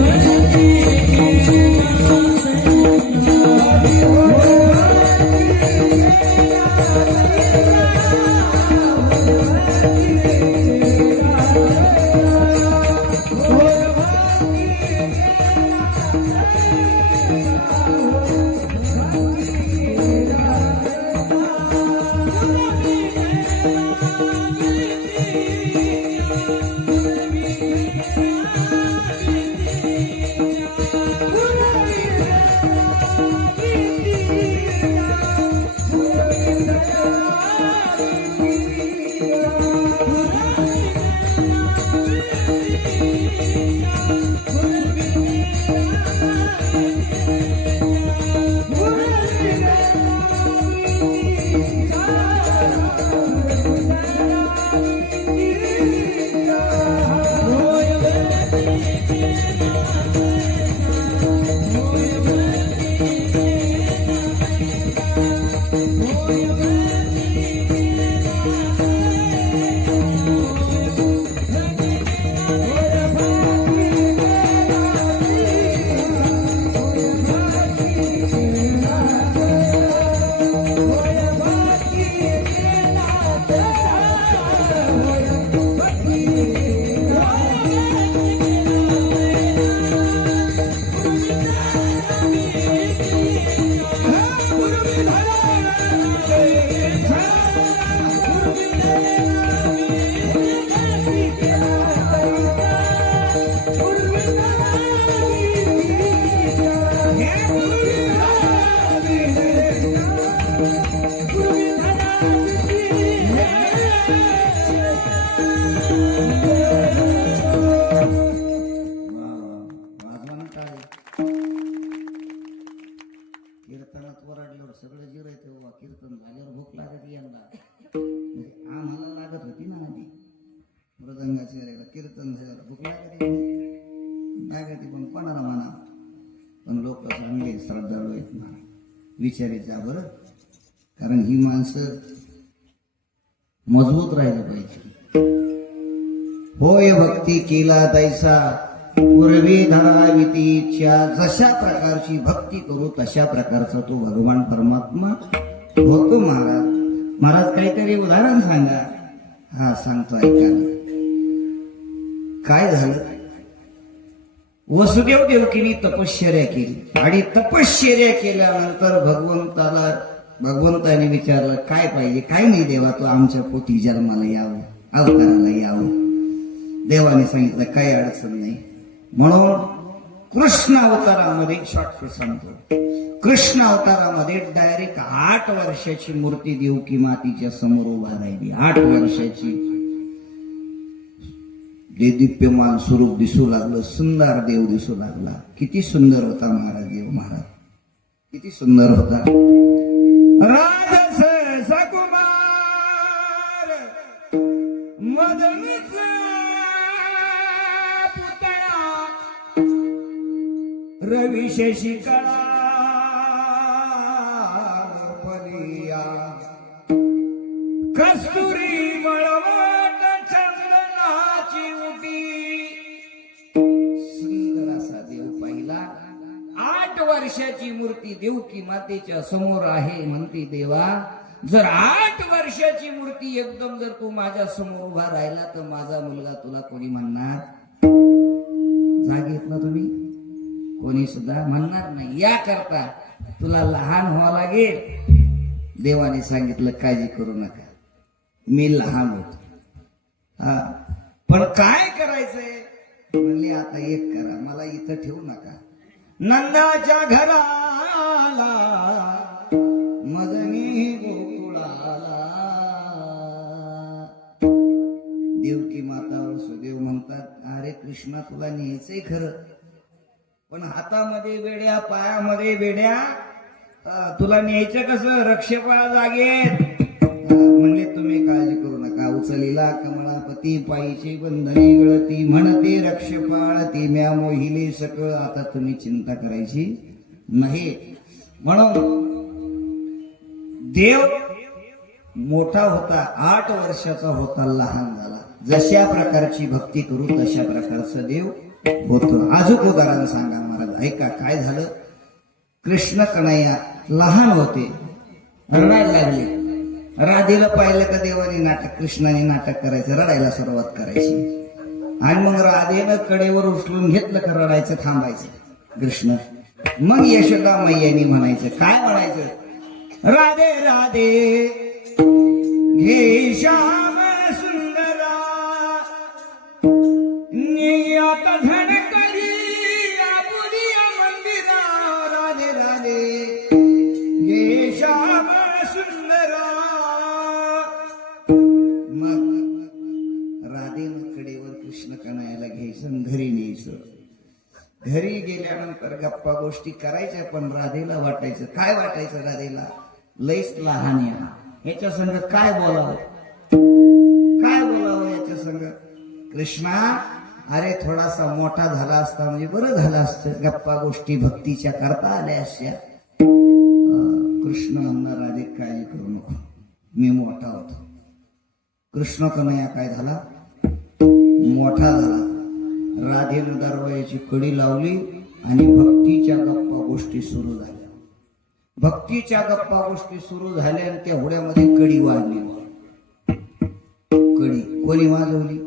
कीर्तनात वरडल्यावर सगळं जिरय तेव्हा कीर्तन झाल्यावर भूक लागत यंदा. म्हणजे आम्हाला लागत होती ना आधी मृदंगाच्या वेळेला कीर्तन झाल्यावर भूक लागत पण कोणाला म्हणा. पण लोक चांगले श्रद्धाळू आहेत ना, विचारायचा बरं. कारण ही माणसं मजबूत राहिलं पाहिजे. होय भक्ती केला तैसा पूर्वी धराविती इच्छा. जशा प्रकारची भक्ती करू तशा प्रकारचा तो भगवान परमात्मा होतो महाराज. महाराज काहीतरी उदाहरण सांगा. हा सांगतो ऐका. काय झालं, वसुदेव देवकीने तपश्चर्या केली आणि तपश्चर्या केल्यानंतर भगवंताने विचारलं काय पाहिजे. काय नाही देवा, तो आमच्या पोटी जन्माला यावं, अवताराला यावं. देवाने सांगितलं काही अडचण नाही. म्हणून कृष्ण अवतारामध्ये शॉर्टकट सांगतो. कृष्ण अवतारामध्ये डायरेक्ट 8 वर्षाची मूर्ती देवकी मातीच्या समोर उभा राहिली. 8 वर्षाची दिव्यमान स्वरूप दिसू लागलं. सुंदर देव दिसू लागला. किती सुंदर होता महाराज देव. महाराज किती सुंदर होता. राजस सकुमार मदनीच पुतळा रवी शशिकळा परिया कस्तुरी मळवट चंदनाची उटी. सुंदर असा देव पाहिला. 8 वर्षाची मूर्ती देवकी मातेच्या समोर आहे. म्हणते देवा, जर 8 वर्षाची मूर्ती एकदम जर तू माझ्या समोर उभा राहिला तर माझा मुलगा तुला कोणी म्हणणार. जागेत ना तुम्ही, कोणी सुद्धा म्हणणार नाही. या करता तुला लहान व्हावं लागेल. देवाने सांगितलं काळजी करू नका, मी लहान होतो. हा, पण काय करायचंय म्हणले, आता एक करा, मला इथं ठेवू नका. नंदाच्या घराला मदनी गोकुळाला. देवकी माता वसुदेव म्हणतात, अरे कृष्णा तुला न्यायचंय खरं, पण हातामध्ये वेड्या पायामध्ये वेड्या तुला न्यायचं कसं रक्षेपाळा जागेत म्हणले तुम्ही काळजी करू नका उचलीला कमळापती पायीची बंधने गळती म्हणते रक्षपाळ ती म्या मोहिले सकळ आता तुम्ही चिंता करायची नाही. म्हणून देव मोठा होता 8 वर्षाचा होता लहान झाला. जशा प्रकारची भक्ती करू तशा प्रकारचं देव होतं. अजून उदाहरण सांगा महाराज ऐका काय झालं. कृष्ण कन्हैया लहान होते रडायला लागले. राधेला पाहिलं का देवाने नाटक कृष्णाने नाटक करायचं रडायला सुरुवात करायची आणि मग राधेनं कडेवर उचलून घेतलं का रडायचं थांबायचं कृष्ण. मग यशोदा मैयानी म्हणायचं काय म्हणायचं राधे राधे घे श्याम सुंदरा नियत धन करी आपुरिया मंदिरा राधे राधे घे श्याम सुंदरा. मग राधेनं कडेवर कृष्ण कन्हैयाला घ्यायचं आणि घरी न्यायचं. घरी गेल्यानंतर गप्पा गोष्टी करायच्या पण राधेला वाटायचं काय वाटायचं राधेला लईच लहान या ह्याच्या संग काय बोलावं याच्या संग. कृष्णा अरे थोडासा मोठा झाला असता म्हणजे बरं झालं असतं गप्पा गोष्टी भक्तीच्या करता आल्या असत्या. कृष्ण म्हणणार राधे काळजी करू नको मी मोठा होतो. कृष्ण कन्हैया काय झाला मोठा झाला. राधेनं दरवाजाची कडी लावली आणि भक्तीच्या गप्पा गोष्टी सुरू झाल्या. भक्तीच्या गप्पा गोष्टी सुरू झाल्या आणि त्या होड्यामध्ये कडी वाजली. कडी कोणी वाजवली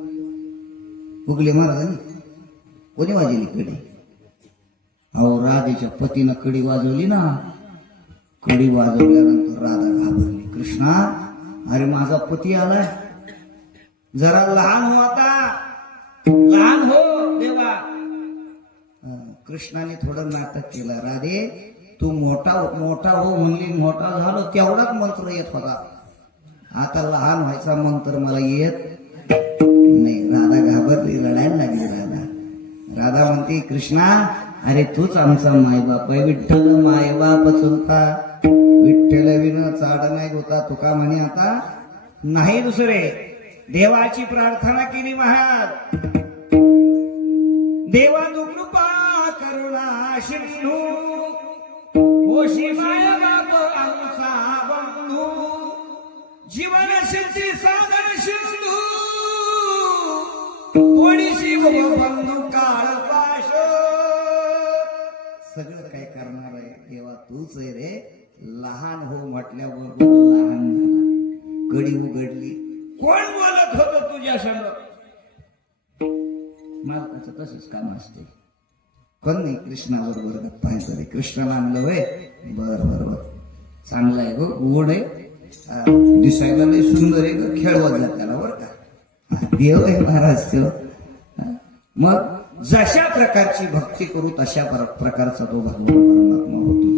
उगले महाराजांनी कोणी वाजवली कडी. अहो राधेच्या पतीनं कडी वाजवली ना. कडी वाजवल्यानंतर राधा घाबरली. कृष्णा अरे माझा पती आलाय जरा लहान होता लहान हो देवा. कृष्णाने थोडं नाटक केलं. राधे तू मोठा हो म्हणली मोठा झालो तेवढाच मंत्र येत होता आता लहान व्हायचा मंत्र मला येत नाही. राधा घाबरली रडायला लागली. राधा म्हणते कृष्णा अरे तूच आमचा मायबाप आहे. विठ्ठल मायबाप चुलता विठ्ठल विना चाड नाही होता तुका म्हणे आता नाही दुसरे. देवाची प्रार्थना केली महाराज. देवा तू कृपा करुणा सिंधू ओशी माय बाप आमचा बंधू जीवन सिद्धी साधन सिंधू थोडीशी बंधू काळ पाश. सगळं काय करणार आहे देवा तूच आहे रे. लहान हो म्हटल्यावर लहान झाला. कडी उघडली. कोण बोलत होत तुझ्या संग. मालकाचं तसंच काम असते. कोण नाही कृष्णाबरोबर गप्पा रे कृष्णाला आणलं वय बर चांगला आहे गो गोड आहे दिसायला लय सुंदर आहे ग खेळवत जा त्याला बरं का देव आहे महाराज तो. मग जशा प्रकारची भक्ती करू तशा प्रकारचा तो भगवान परमात्मा होतो.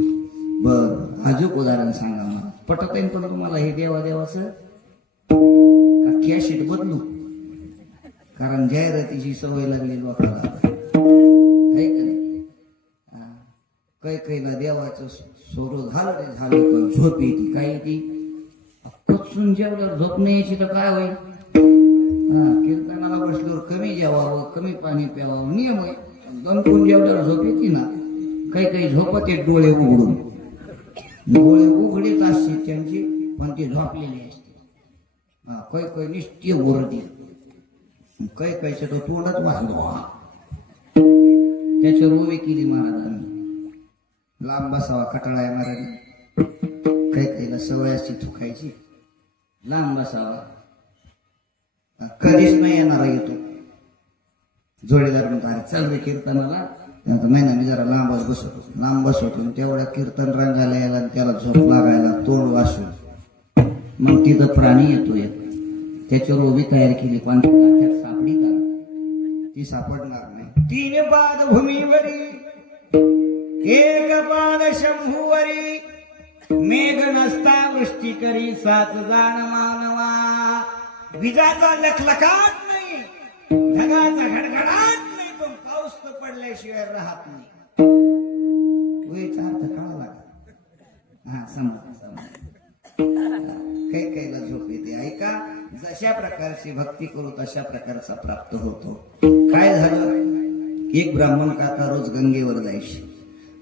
बर अजून उदाहरण सांगा मला पटत आहे पण तुम्हाला हे देवाचं का कॅशिट बदलू कारण जाहिरातीची सवय लागली लोकांना कैला देवाचं सोरो झालं रे झालं पण झोप येते काय येते कचून जेवल्यावर झोप नाही यायची तर काय होईल. कीर्तनाला बसल्यावर कमी जेवावं कमी पाणी प्यावं नियम आहे. दमकून जेवल्यावर झोप येते ना. काही झोपत येत डोळे उघडून डोळे उघडीत असते त्यांची पण ती झोपलेली असते. काही निश्चित ओरडते काही तो तोंडच वाचलो त्याच्यावर ओवी केली महाराजांनी. लांब बसावा कटाळा येणाऱ्याने काहीला सवय असते थुकायची. लांब बसावा कधीच नाही येणारा येतो जोडीदार म्हणतो अरे चल रे कीर्तनाला नाही ना मी जरा लांब बसवतो तेवढ्या कीर्तन रंगायला यायला त्याला झोप लागायला तोंड वाचून मग तिथं प्राणी येतो एक त्याच्यावर उभी तयार केली पण सापडी का ती सापडणार नाही. 3 पाद भूमीवरी एक पाद शंभूवरी मेघ नसता वृष्टी करी 7 जाण मानवा. विजाचा लखलखाट नाही ढगाचा घडघडाट नाही पण पाऊस तर पडल्याशिवाय राहत नाही. वेळचा अर्थ कळाला का समजा काही काहीला झोप येते. ऐका, जशा प्रकारची भक्ती करू तशा प्रकारचा प्राप्त होतो. काय झालं, एक ब्राह्मण काका रोज गंगेवर जायचे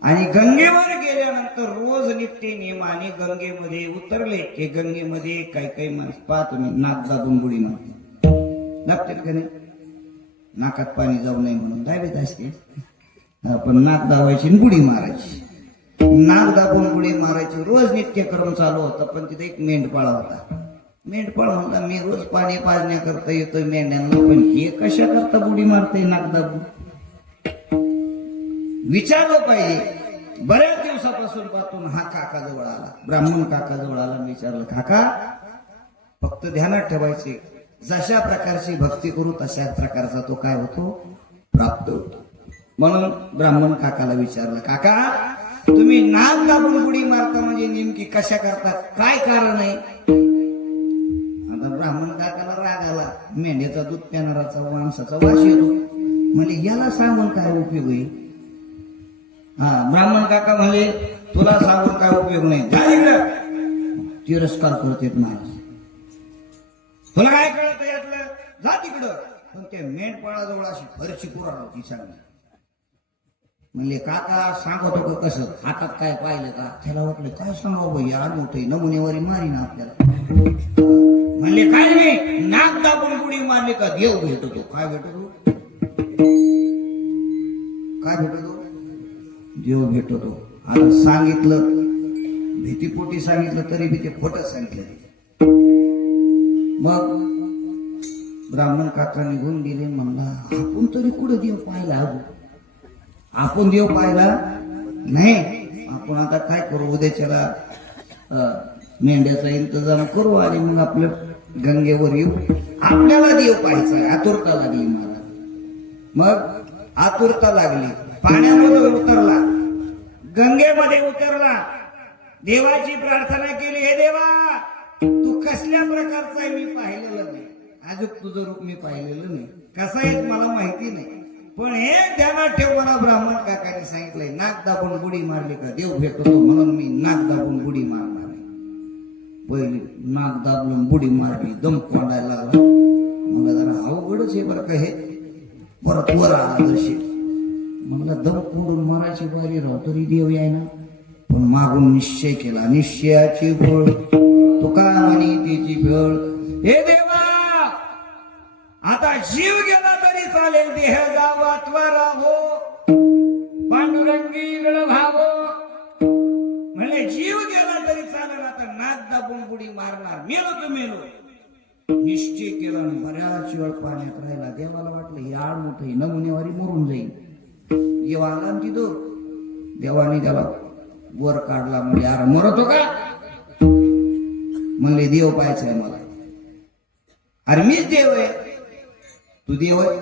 आणि गंगेवर गेल्यानंतर रोज नित्य नियमाने गंगेमध्ये उतरले की गंगेमध्ये काही काही माणसं पाहा तुम्ही नाक दाबून बुडी मारते. दाबतात का नाही? नाकात पाणी जाऊ नये म्हणून दाबीत असते, पण नाक दाबायची आणि बुडी मारायची. नाक दाबून बुडी मारायची रोज नित्यक्रम चालू होता. पण तिथे एक मेंढपाळ होता. मेंढपाळ म्हणला, मी रोज पाणी पाजण्याकरता येतोय मेंढ्यांना, पण हे कशा करता बुडी मारते नाक दाबून? विचारलं पाहिजे. बऱ्याच दिवसापासून पाहून हा काका जवळ आला, ब्राह्मण काका जवळ आला. विचारलं, काका फक्त ध्यानात ठेवायचे, जशा प्रकारची भक्ती करू तशा प्रकारचा तो काय होतो, प्राप्त होतो. म्हणून ब्राह्मण काकाला विचारलं, काका तुम्ही नाक दाबून बुडी मारता म्हणजे नेमकी कशा करता, काय कारण आहे? आता ब्राह्मण काकाला राग आला. मेंढ्याचा दूध पिणाराचा माणसाचा वास येतो, म्हणजे याला सांगून काय उपयोग आहे? ब्राह्मण काका म्हणले, तुला सांगून काय उपयोग नाही, जा इकडं. तिरस्कार करतेत माझी, तुला काय कळत यातलं, जा तिकडं. पण त्या मेंढपाळाजवळ अशी फरशी पुराण होती चांगली. म्हणले, काका सांगतो का कसं, हातात काय पाहिलं का? त्याला वाटलं काय सांगावं बाई, आड मोठे नमुनेवारी मारी ना आपल्याला. म्हणले, काय नाही, नाक दाबून बुडी मारली का देव भेटतो. काय भेटतो? काय भेटतो? देव भेटतो. आता सांगितलं, भीतीपोटी सांगितलं तरी बी ते खोटं सांगितलं. मग ब्राह्मण काका निघून गेले. म्हणला, आपण तरी कुठं देव पाहिला? आपण देव पाहिला नाही. आपण आता काय करू, उद्याच्याला मेंढ्याचा इंतजाम करू आणि मग आपलं गंगेवर येऊ. आपल्याला देव पाहायचा, आतुरता लागली मला. मग आतुरता लागली, पाण्यामध्ये उतरला, गंगेमध्ये उतरला, देवाची प्रार्थना केली, हे देवा तू कसल्या प्रकारचा आहे मी पाहिलेलं नाही, अजून तुझं रूप मी पाहिलेलं नाही, कसं आहे मला माहिती नाही. पण हे ध्यानात ठेव, मला ब्राह्मण काकाने सांगितलंय, नाक दाबून बुडी मारली का देव भेटतो, म्हणून मी नाक दाबून बुडी मारणार आहे. पहिली नाक दाबून बुडी मारली, दम कोंडायला लागला. मला जरा अवघडच आहे बरं का हे. परत वर आला दर्शी, मला दम कोंडून मारायची बारी राव, तरी देव यायना. पण मागून निश्चय केला, निश्चयाची फळ तुका म्हणी तिची फळ. हे देवा आता जीव गेला तरी चालेल, देह जावा त्वरा हो, पांडुरंगी गळ भावो. म्हणजे जीव गेला तरी चालेल, आता नाक दाबून बुडी मारणार, मेलो तर मेलो. निश्चय केला, बऱ्याच वेळ पाण्यात राहिला. देवाला वाटलं ही आड मोठ नमुनेवारी मरून जाईल. देव आला तिथं, देवाने त्याला वर काढला. म्हणजे अरे मरतो का? म्हणले, देव पाहायचंय मला. अरे मीच देव आहे, तू देव आहे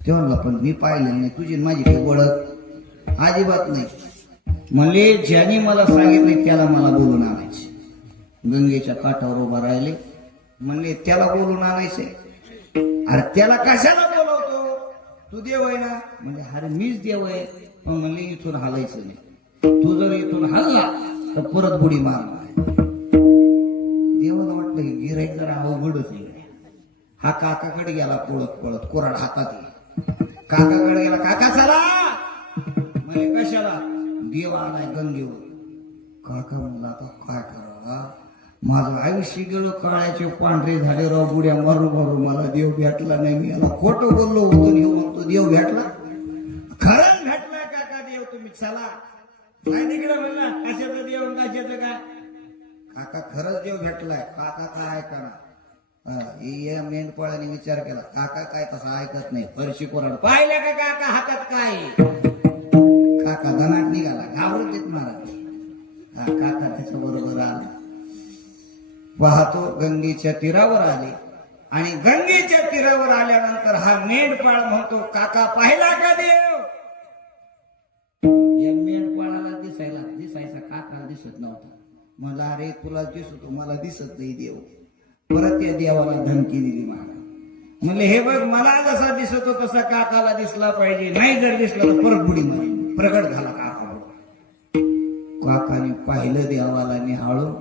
तेव्हा. पण मी पाहिलं नाही, तुझी माझी काही ओळख अजिबात नाही. म्हणले, ज्याने मला सांगितले त्याला मला बोलून आणायचे. गंगेच्या काठावर उभा राहिले. म्हणले, त्याला बोलून आणायचे. अरे त्याला कशाला बोलवतो, तू देव आहे ना? म्हणजे अरे मीच देव आहे, पण म्हणले इथून हालायचं नाही. तू जर इथून हल्ला तर परत बुडी मारणार. देवाला वाटलं की गिराईक जरा अवघडच आहे. हा काकाकडे गेला पळत पळत, कोराड हातात. काकाकडे गेला, काका चला. म्हणजे कशाला? देव आलाय गंगेवर. काका म्हणला, आता काय करावा, माझं आयुष्य गेलो, काळ्याचे पांढरे झाले राव, बुड्या मारू मारू, मला देव भेटला नाही. मी याला खोटं बोललो होतो, म्हणतो देव भेटला. खरंच भेटला काका देव, तुम्ही चला. काय तिकडे म्हणला, कशाचं देव कशाचं काय? काका खरंच देव भेटलाय. काका काय ऐका ना, या मेंढपाळाने विचार केला, काका काय तसं ऐकत नाही. फरशी कोराड पाहिलं का काका हातात काय? काका धनाट निघाला, घाबरून देत महाराज. काका त्याच्या बरोबर आला. पाहतो गंगेच्या तीरावर आले आणि गंगेच्या तीरावर आल्यानंतर हा मेंढपाळ म्हणतो, काका पाहिला का देव? या मेंढपाळाला दिसायचा काका दिसत नव्हता. मला अरे तुला दिसतो, मला दिसत नाही देव. परत त्या देवाला धमकी दिली महाराज. म्हणले, हे बघ मला जसा दिसतो तसा काकाला दिसला पाहिजे, नाही जर दिसला तर परत बुडी मारी. प्रगट झाला काका. काकाने पाहिलं देवाला निहाळून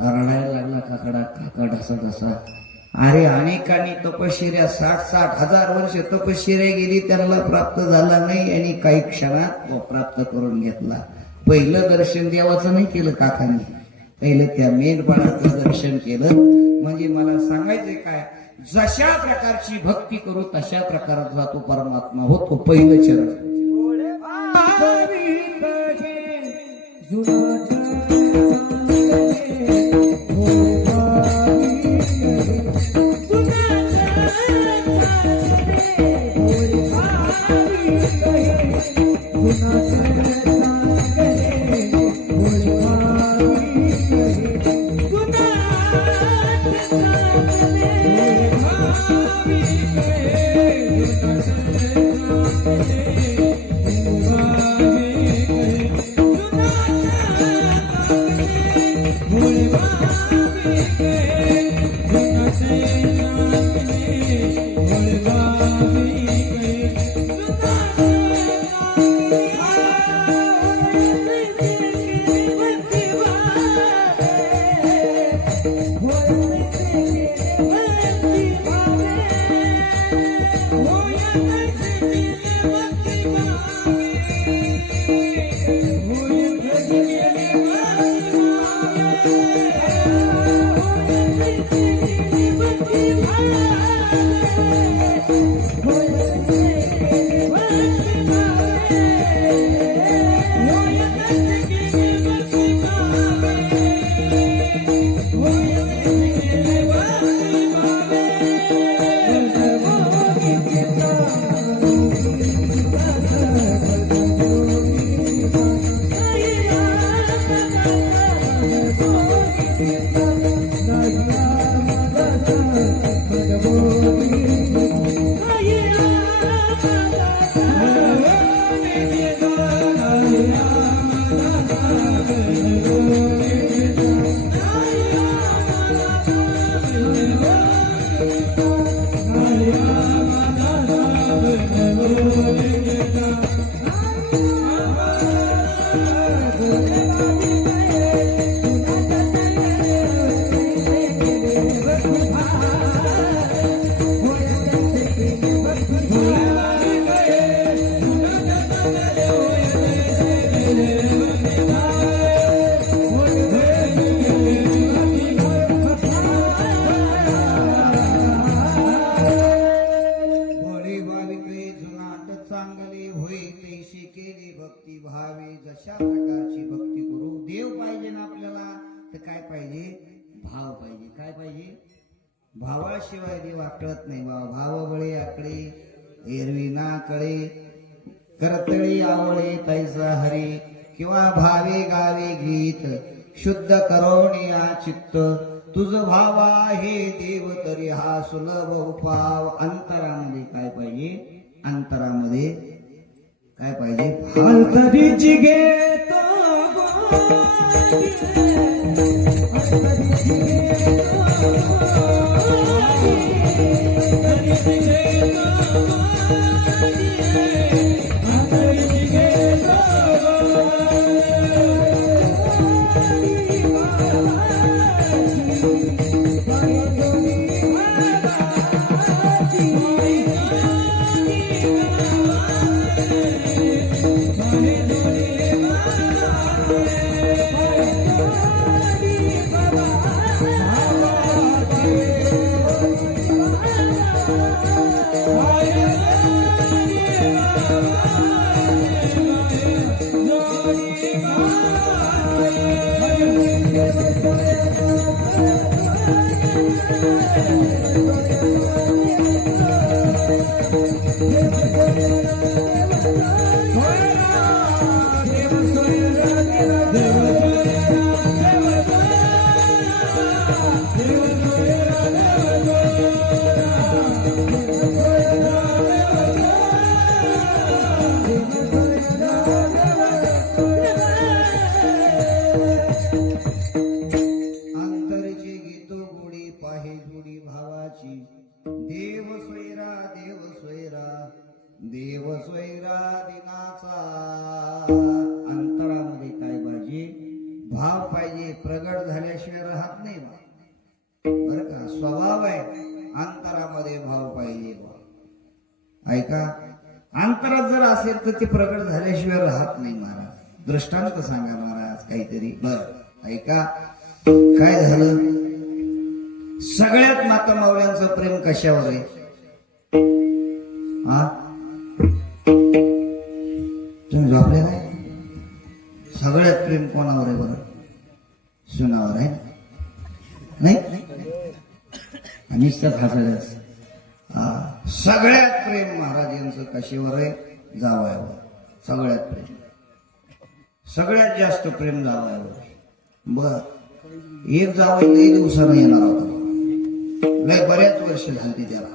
रडायला लागला. काकडा काका ढसा ढसा. अरे अनेकांनी तपश्चर्या 60-60 हजार वर्ष तपश्चर्या गेली, त्यांना प्राप्त झाला नाही आणि काही क्षणात तो प्राप्त करून घेतला. पहिलं दर्शन देवाचं नाही केलं काकांनी, पहिलं त्या मेंढपाळाचं दर्शन केलं. म्हणजे मला सांगायचंय काय, जशा प्रकारची भक्ती करू तशा प्रकारचा तो परमात्मा होतो. पहिलं चरण. जशा प्रकारची भक्ती करू. देव पाहिजे ना आपल्याला, तर काय पाहिजे, भाव पाहिजे. काय पाहिजे, भावाशिवाय देव आकळत नाही. बाबा भाव बळे आकडे एरवी ना कळे, करतळी आवळे तैसा हरी, किंवा भावे गावे गीत शुद्ध करोनिया चित्त, तुझ भाव आहे देव तरी हा सुलभ उपाव. अंतरामध्ये काय पाहिजे, अंतरामध्ये काय पाहिजे, अंतरीची घेतो देव स्वैरा दिनाचा. अंतरामध्ये काय पाहिजे, अंतरामध्ये भाव पाहिजे बा. ऐका, अंतरात जर असेल तर ते प्रकट झाल्याशिवाय राहत नाही महाराज. दृष्टांत सांगा महाराज काहीतरी. बर ऐका, काय झालं? सगळ्यात माता मावळ्यांचं प्रेम कशावर आहे? हा, तुम्ही झोपले काय? सगळ्यात प्रेम कोणावर आहे बरं? सुनावर आहे नाही? नुसत्यात हसायचं. सगळ्यात प्रेम महाराज यांचं कशावर आहे? जावयावर. सगळ्यात प्रेम, सगळ्यात जास्त प्रेम जावयावर. बर, एक जावई लई दिवसानं येणार होता, लय बऱ्याच वर्ष झाली त्याला.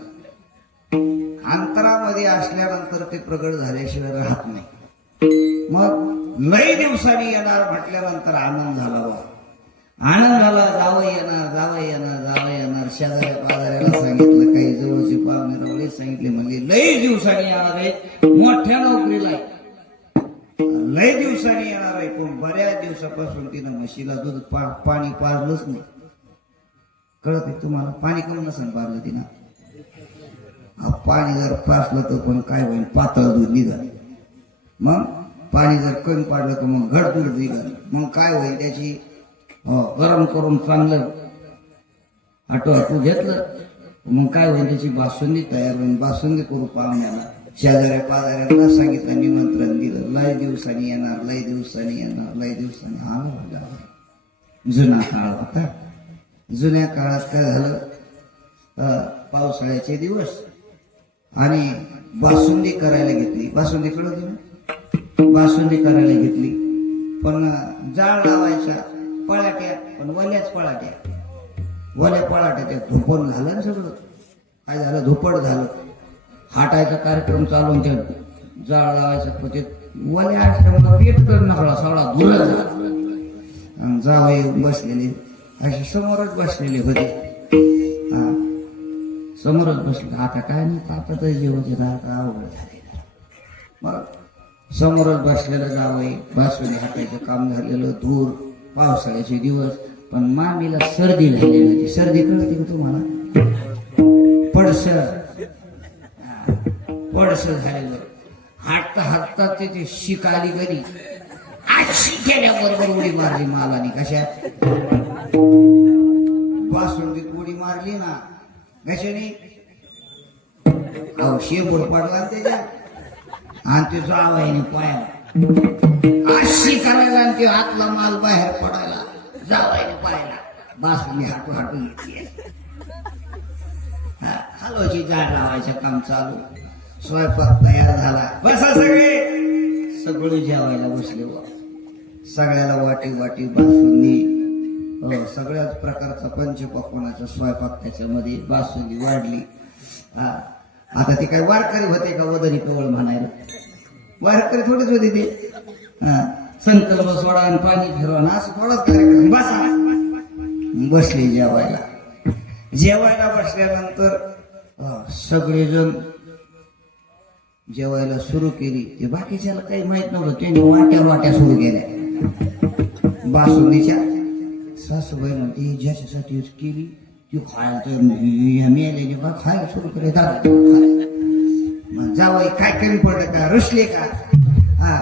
अंतरामध्ये असल्यानंतर ते प्रगट झाल्याशिवाय राहत नाही. मग लई दिवसांनी येणार म्हटल्यानंतर आनंद झाला बा. आनंद झाला, जावई येणार, जावई येणार, जावई येणार. शेजाऱ्या पाजाऱ्याला सांगितलं, काही जवळचे पाहुणे रावळे सांगितले, म्हणजे लई दिवसांनी येणार आहे, मोठ्या नोकरीला आहे, लय दिवसांनी येणार आहे. पण बऱ्याच दिवसापासून तिनं म्हशीला दूध पाणी पाजलंच नाही. कळत आहे तुम्हाला? पाणी कमी नसेल पाजलं तिनं. पाणी जर पाजलं तर पण काय होईल? पातळ दूध निघाल. मग पाणी जर कमी पाडलं तर मग घट दूध निघाल. मग काय होईल? त्याची गरम करून चांगलं आटू घेतलं, मग काय होईल? त्याची बासुंदी तयार होईल. बासुंदी करू पाहुण्याला, शेजाऱ्या पाजाऱ्यांना सांगितलं, निमंत्रण दिलं. लय दिवसांनी येणार, लय दिवसांनी येणार, लय दिवसांनी. हा, जुना काळ होता. जुन्या काळात काय झालं? पावसाळ्याचे दिवस आणि बासुंदी करायला घेतली. बासुंदी कळत ना? बासुंदी करायला घेतली, पण जाळ लावायच्या पळाट्या, पण वल्याच पळाट्या. वल्या पळाट्या त्या धुपण झालं ना सगळं. काय झालं? धुपट झालं. हाटायचा कार्यक्रम चालून त्या जाळ लावायचा, ते वल्या असल्यामुळे पेट कर नकळा सगळा धुळा झाला. जावई बसलेले असे समोरच बसलेले होते. हा, समोरच बसले. आता काय नाही, आता तर जेवण अवघड झाले. मग समोरच बसलेलं जावई, बासुंदी हातायचं काम झालेलं, दूर, पावसाळ्याचे दिवस. पण मामीला सर्दी झालेली होती. सर्दी कळते का तुम्हाला? पडस झालेलं. हाटता हाटता ते शिक आली घरी. आशी केल्याबरोबर उडी मारली मालानी. कशात? बासुंदीत उडी मारली ना. कशाने? अहो, शेपूट पडला त्याच्यात आणि ते जावायने पायाला आशी करायला आणि ते आतला माल बाहेर पडायला जावायने पायाला. बासुंदी हाटू हाटू घेतली. हलवाची जाळ लावायचं काम चालू. स्वयंपाक तयार झाला. बसा सगळे जेवायला बसले. सगळ्याला वाटी वाटी बासुंदी, सगळ्याच प्रकारचा पंचपक्वानाचा स्वयंपाक त्याच्यामध्ये. बासुंदी वाढली. आता ते काय वारकरी होते का वदनी कवळ म्हणायला? वारकरी थोडेच होते ते. संकल्प सोडा आणि पाणी फिरवा असं थोडाच कार्यक्रम. बसा, बसले जेवायला. जेवायला बसल्यानंतर सगळेजण जेवायला सुरू केली. ते बाकीच्याला काही माहित नव्हतं. त्यांनी वाट्या सुरू केल्या बासुंदीच्या. सासूबाई म्हणते, ज्याच्यासाठी केली ती खायला तर मेलेली बा खायला सुरू केले. जावई काय कमी पडलं का? रुसले का?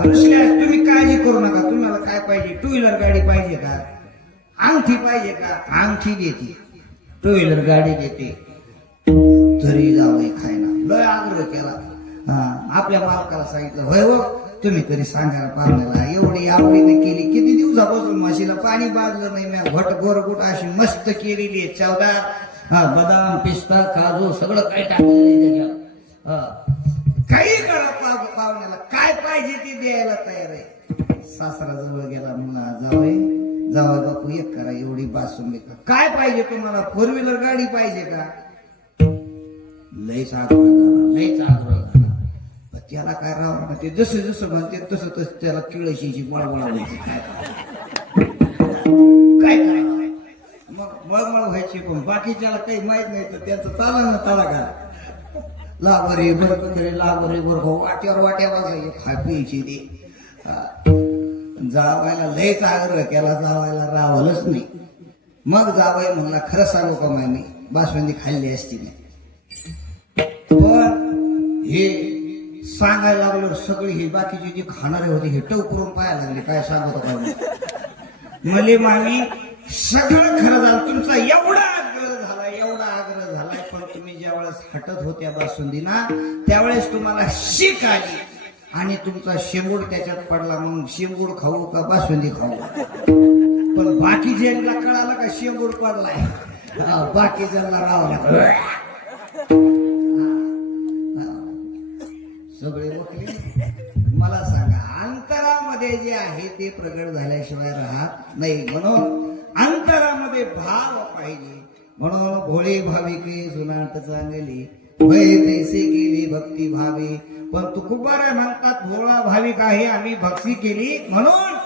रुसल्या तुम्ही काळजी करू नका. तुम्हाला काय पाहिजे? टू व्हीलर गाडी पाहिजे का? अंगठी पाहिजे का? अंगठी देते, टू व्हीलर गाडी देते. तरी जावई खायला लय आग्रह केला. आपल्या मालकाला सांगितलं, होय हो तुम्ही तरी सांगा पाहुण्याला. एवढी आवडीने केली. किती दिवसापासून म्हशीला पाणी बाजलं नाही. मी घट गोरगुट अशी मस्त केलेली आहे. 14 बदाम, पिस्ता, काजू सगळं काही टाकलेलं आहे त्याच्यात. काही करा पाहुण्याला काय पाहिजे ते द्यायला तयार आहे. सासरा जवळ गेला, मुला जावई बापू एक करा, एवढी बासुंदी का? काय पाहिजे तुम्हाला? 4 व्हीलर गाडी पाहिजे का? लयच आग्रह झाला, लयच आग्रह झाला. त्याला काय राव, ते जसं म्हणते तसं त्याला किळशीची बळबळ व्हायची. काय करावं? मग बळबळ व्हायची. पण बाकीच्याला काही माहित नाही, तर त्याचं चाला ना तळा का लावरे बरं लावरे बरं वाट्यावर वाट्या वाजायची खा प्यायची ते. जावायला लयच आग्रह केला, जावायला रावलंच नाही. मग जावाय म्हणला, खरं सांगू का मामी, बासुंदी खाल्ली असती नाही. पण हे सांगायला लागलो सगळी ही बाकीची जी खाणारे होते हे टवकरून पाहायला लागले काय सांगतो काय मले मामी सगळं खरं झालं तुमचा एवढा आग्रह झालाय पण तुम्ही ज्यावेळेस हटत होत्या बासुंदीना त्यावेळेस तुम्हाला शीक आली आणि तुमचा शेंबूड त्याच्यात पडला मग शेंबूड खाऊ का बासुंदी खाऊ पण बाकी ज्यांना कळालं का शेंबूड पडलाय बाकी ज्यांना रावला सगळे ओळखले मला सांगा अंतरामध्ये जे आहे ते प्रगट झाल्याशिवाय राहत नाही म्हणून अंतरामध्ये भाव पाहिजे म्हणून भोळे भाविके जुनाट चांगली भय तैसे केली भक्ती भावे पण तुकोबारा म्हणतात भोळा भाविक आहे आम्ही भक्ती केली म्हणून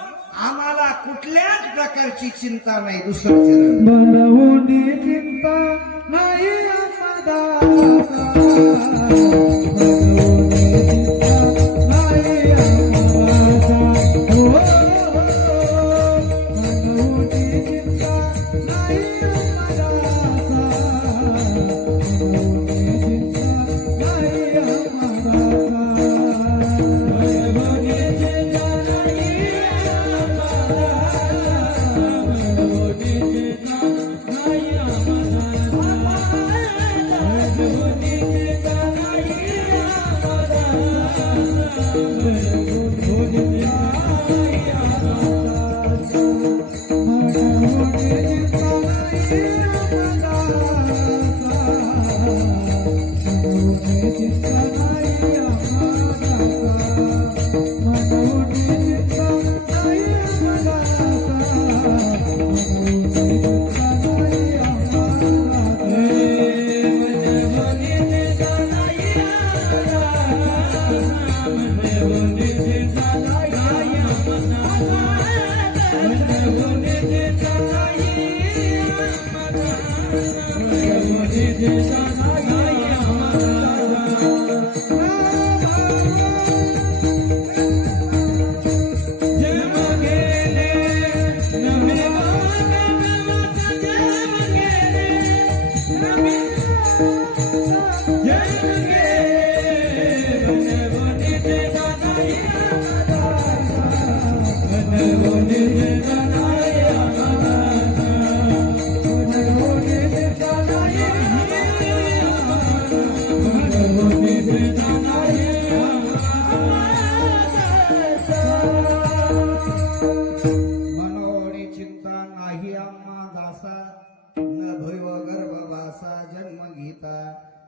आम्हाला कुठल्याच प्रकारची चिंता नाही दुसरं चरण मनवून चिंता नाही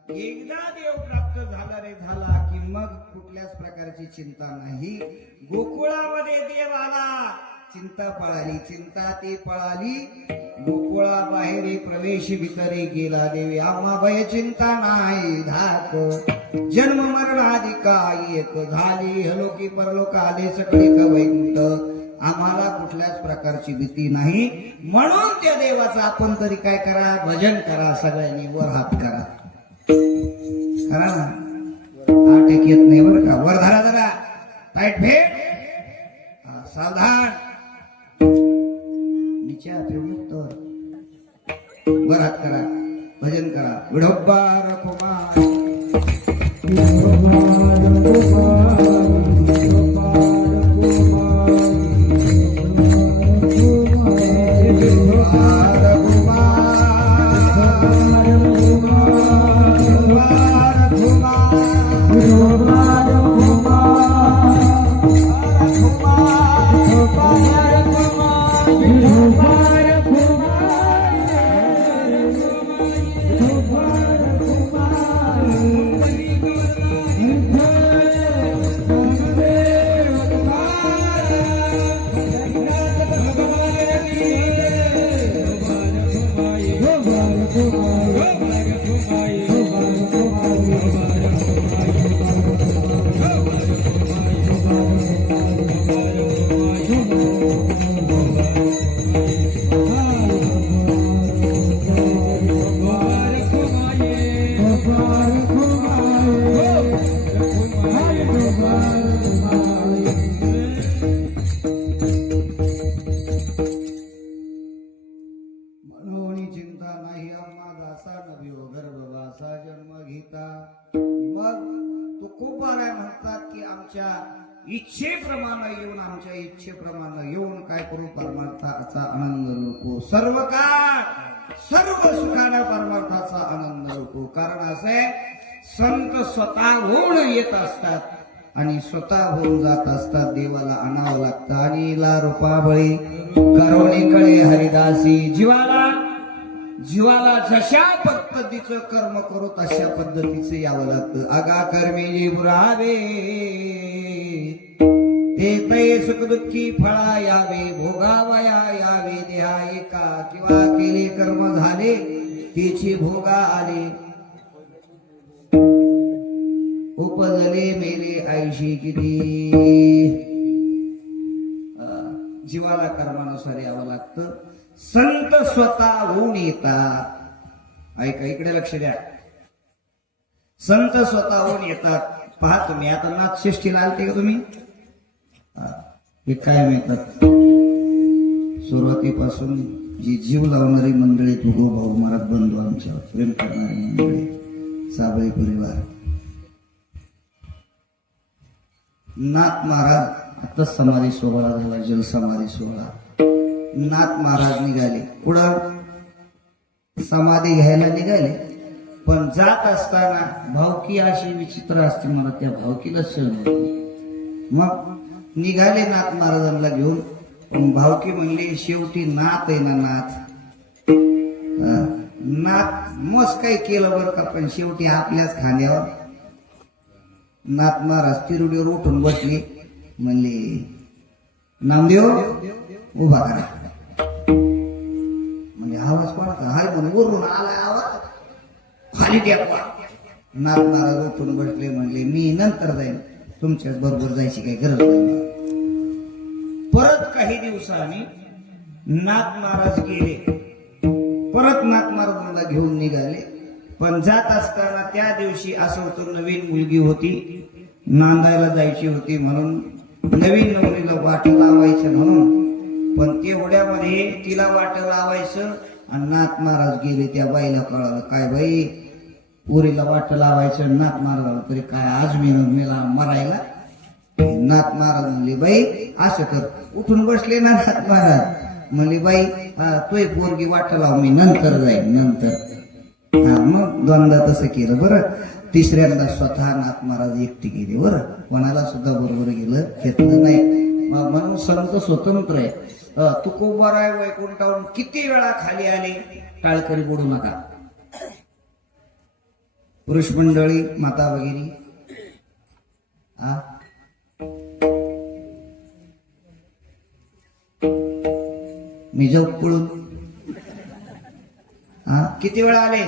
एकदा देव प्राप्त झाला रे झाला की मग कुठल्याच प्रकारची चिंता नाही गोकुळामध्ये देव आला चिंता पळाली चिंता ती पळाली गोकुळा बाहेर प्रवेश भितरे गेला देवी आम्हा भय चिंता नाही धाक जन्म मरण आदि काय एक झाली हलोकी परलोक आले सगळे वैकुंठ आम्हाला कुठल्याच प्रकारची भीती नाही म्हणून त्या देवाचा आपण तरी काय करा भजन करा सगळ्यांनी वर हात करा करा ना आठ एक येत नाही बरं का वर धरा जरा टाईट भेट सावधान निच्या मुक्त वर हात करा भजन करा विढोबा रखुमार आमच्या इच्छेप्रमाणे येऊन आमच्या इच्छेप्रमाणे येऊन काय करू परमार्थाचा आनंद लुटू सर्व काळ सर्व सुखाला परमार्थाचा आनंद लुटू. कारण असे संत स्वतःहून येत असतात आणि स्वतःहून जात असतात. देवाला आणावं लागतं. आणि ला रूपाबळी करुणीकडे हरिदासी जीवाला जशा पद्धतीचं कर्म करू तशा पद्धतीचं यावं लागतं. अगा कर्मी बुरावे ते तै सुख दुःखी फळा यावे भोगावया यावे देहा एका किंवा केले कर्म झाले तिची भोगा आले उपजले मेले आयशी किती. जीवाला कर्मानुसार यावं लागतं. संत स्वतःहून येतात. ऐका इकडे लक्ष द्या. संत स्वतःहून येतात. पहा तुम्ही आता नाथषष्ठीला आलते का तुम्ही? हे काय मिळतात सुरुवातीपासून जी जीव लावणारी मंडळी तुगो भाऊ महाराज बंधू आमच्यावर प्रेम करणारी मंडळी साबळे परिवार नाथ महाराज आता समाधी सोहळा झाला. जल समाधी सोहळा. नाथ महाराज निघाले. कुठं? समाधी घ्यायला निघाले. पण जात असताना भावकी अशी विचित्र असते मला त्या भावकीला सहन होत नाही. मग निघाले नाथ महाराजांना घेऊन. पण भावकी म्हणली शेवटी नाथ आहे ना नाथ. नाथ मस्त काही केलं बरं का पण शेवटी आपल्याच खांद्यावर. नाथ महाराज तिरुडीवर उठून बसले. म्हणले नामदेव उभा करा. म्हणजे आवाज कोणाचा? हाय म्हणून वरून आलाय आवाज. खाली टेकवा. नाथ महाराज उठून बसले. म्हणले मी नंतर जाईन तुमच्याच बरोबर जायची काही गरज नाही. परत काही दिवसांनी नाथ महाराज गेले. परत नाथ महाराजांना घेऊन निघाले. पण जात असताना त्या दिवशी असं होतं नवीन मुलगी होती नांदायला जायची होती म्हणून नवीन नवरीला वाट लावायचं म्हणून. पण तेवढ्यामध्ये तिला वाट लावायचं आणि नाथ महाराज गेले. त्या बाईला कळालं काय बाई पुरीला वाट लावायचं नाथ महाराज तरी काय आज मी मेला मरायला. नाथ महाराज म्हणले बाई असं कर. उठून बसले ना नाथ महाराज. म्हणले बाई तोय पोरगी वाट लाव मी नंतर जाईन नंतर. मग दोनदा तसं केलं. बरं तिसऱ्यांदा स्वतः नाथ महाराज एकटी गेले. बरं कोणाला सुद्धा बरोबर गेलं घेतलं नाही. म्हणून संत स्वतंत्र आहे. तुकोबाराय वैकुंठावरून किती वेळा खाली आले टाळकरी बोडू नका. पुरुष मंडळी माता वगैरे मी जाऊ पळून किती वेळा आले?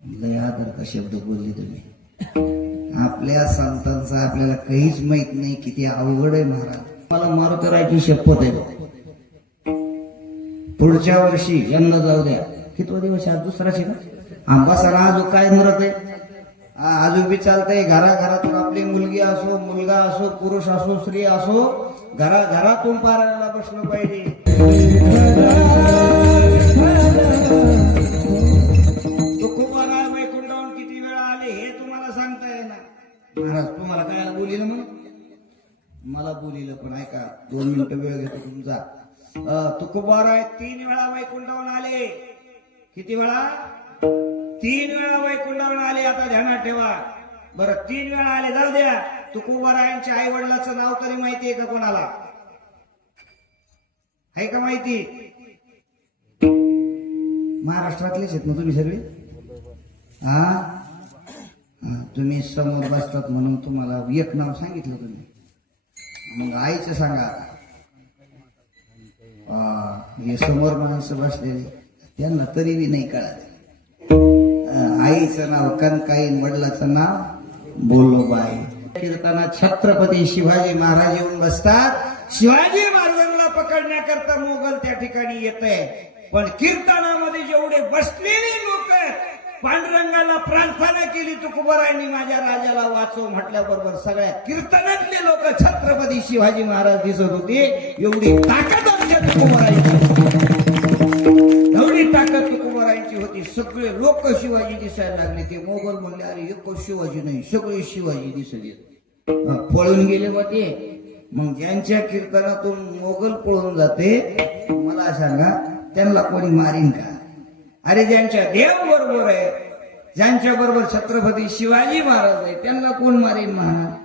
लय आदरचा शब्द बोलले तुम्ही. आपल्या संतांचा आपल्याला काहीच माहित नाही किती अवघड आहे महाराज. मला मारुतरायची शपथ आहे. पुढच्या वर्षी यंदा जाऊ द्या. कितवा दिवस आज? दुसराची का? आंबासाला अजून काय मरत आहे? अजून बी चालतंय. घराघरातून आपली मुलगी असो मुलगा असो पुरुष असो स्त्री असो घराघरातून पारायणाला बसलं पाहिजे. तुकोबाराय वैकुंठावरून किती वेळा आले हे तुम्हाला सांगता येणार. महाराज तुम्हाला काय बोलिलं मग? मला बोलिलं पण ऐका 2 मिनिटं वेळ घेतो तुमचा. तुकोबाराय 3 वेळा वैकुंठावरून आले. किती वेळा? 3 वेळा वैकुंठावरून आले. आता ध्यानात ठेवा. बरं 3 वेळा आले जाऊ द्या. तुकोबारायांच्या आई वडिलाचं नाव तरी माहिती आहे का कोणाला? आहे का माहिती? महाराष्ट्रातलेच आहेत ना तुम्ही सगळे? तुम्ही समोर बसतात म्हणून तुम्हाला एक नाव सांगितलं तुम्ही. मग आईचं सांगा. हे समोर माणसं बसलेले त्यांना तरी बी नाही कळत. आईचं नाव कनकाईन वडिलाचं नाव बोलोबाई. कीर्तनात छत्रपती शिवाजी महाराज येऊन बसतात. शिवाजी महाराजांना पकडण्याकरता मोगल त्या ठिकाणी येत आहे. पण कीर्तनामध्ये जेवढे बसलेले लोक पांडुरंगाला प्रार्थना केली तुकोबारायांनी माझ्या राजाला वाचव म्हटल्याबरोबर सगळ्या कीर्तनातले लोक छत्रपती शिवाजी महाराज दिसत होते. एवढी ताकद आमच्या तुकोबारायांची. एवढी ताकद तुकोबारायांची होती, सगळे लोक शिवाजी दिसायला लागले. ते मोगल म्हणले अरे एक शिवाजी नाही, सगळे शिवाजी दिसत येत. पळून गेले होते. मग ज्यांच्या कीर्तनातून मोगल पळून जाते, मला सांगा त्यांना कोणी मारीन का? अरे ज्यांच्या देव बरोबर आहे, ज्यांच्या बरोबर छत्रपती शिवाजी महाराज आहे, त्यांना कोण मारीन महाराज?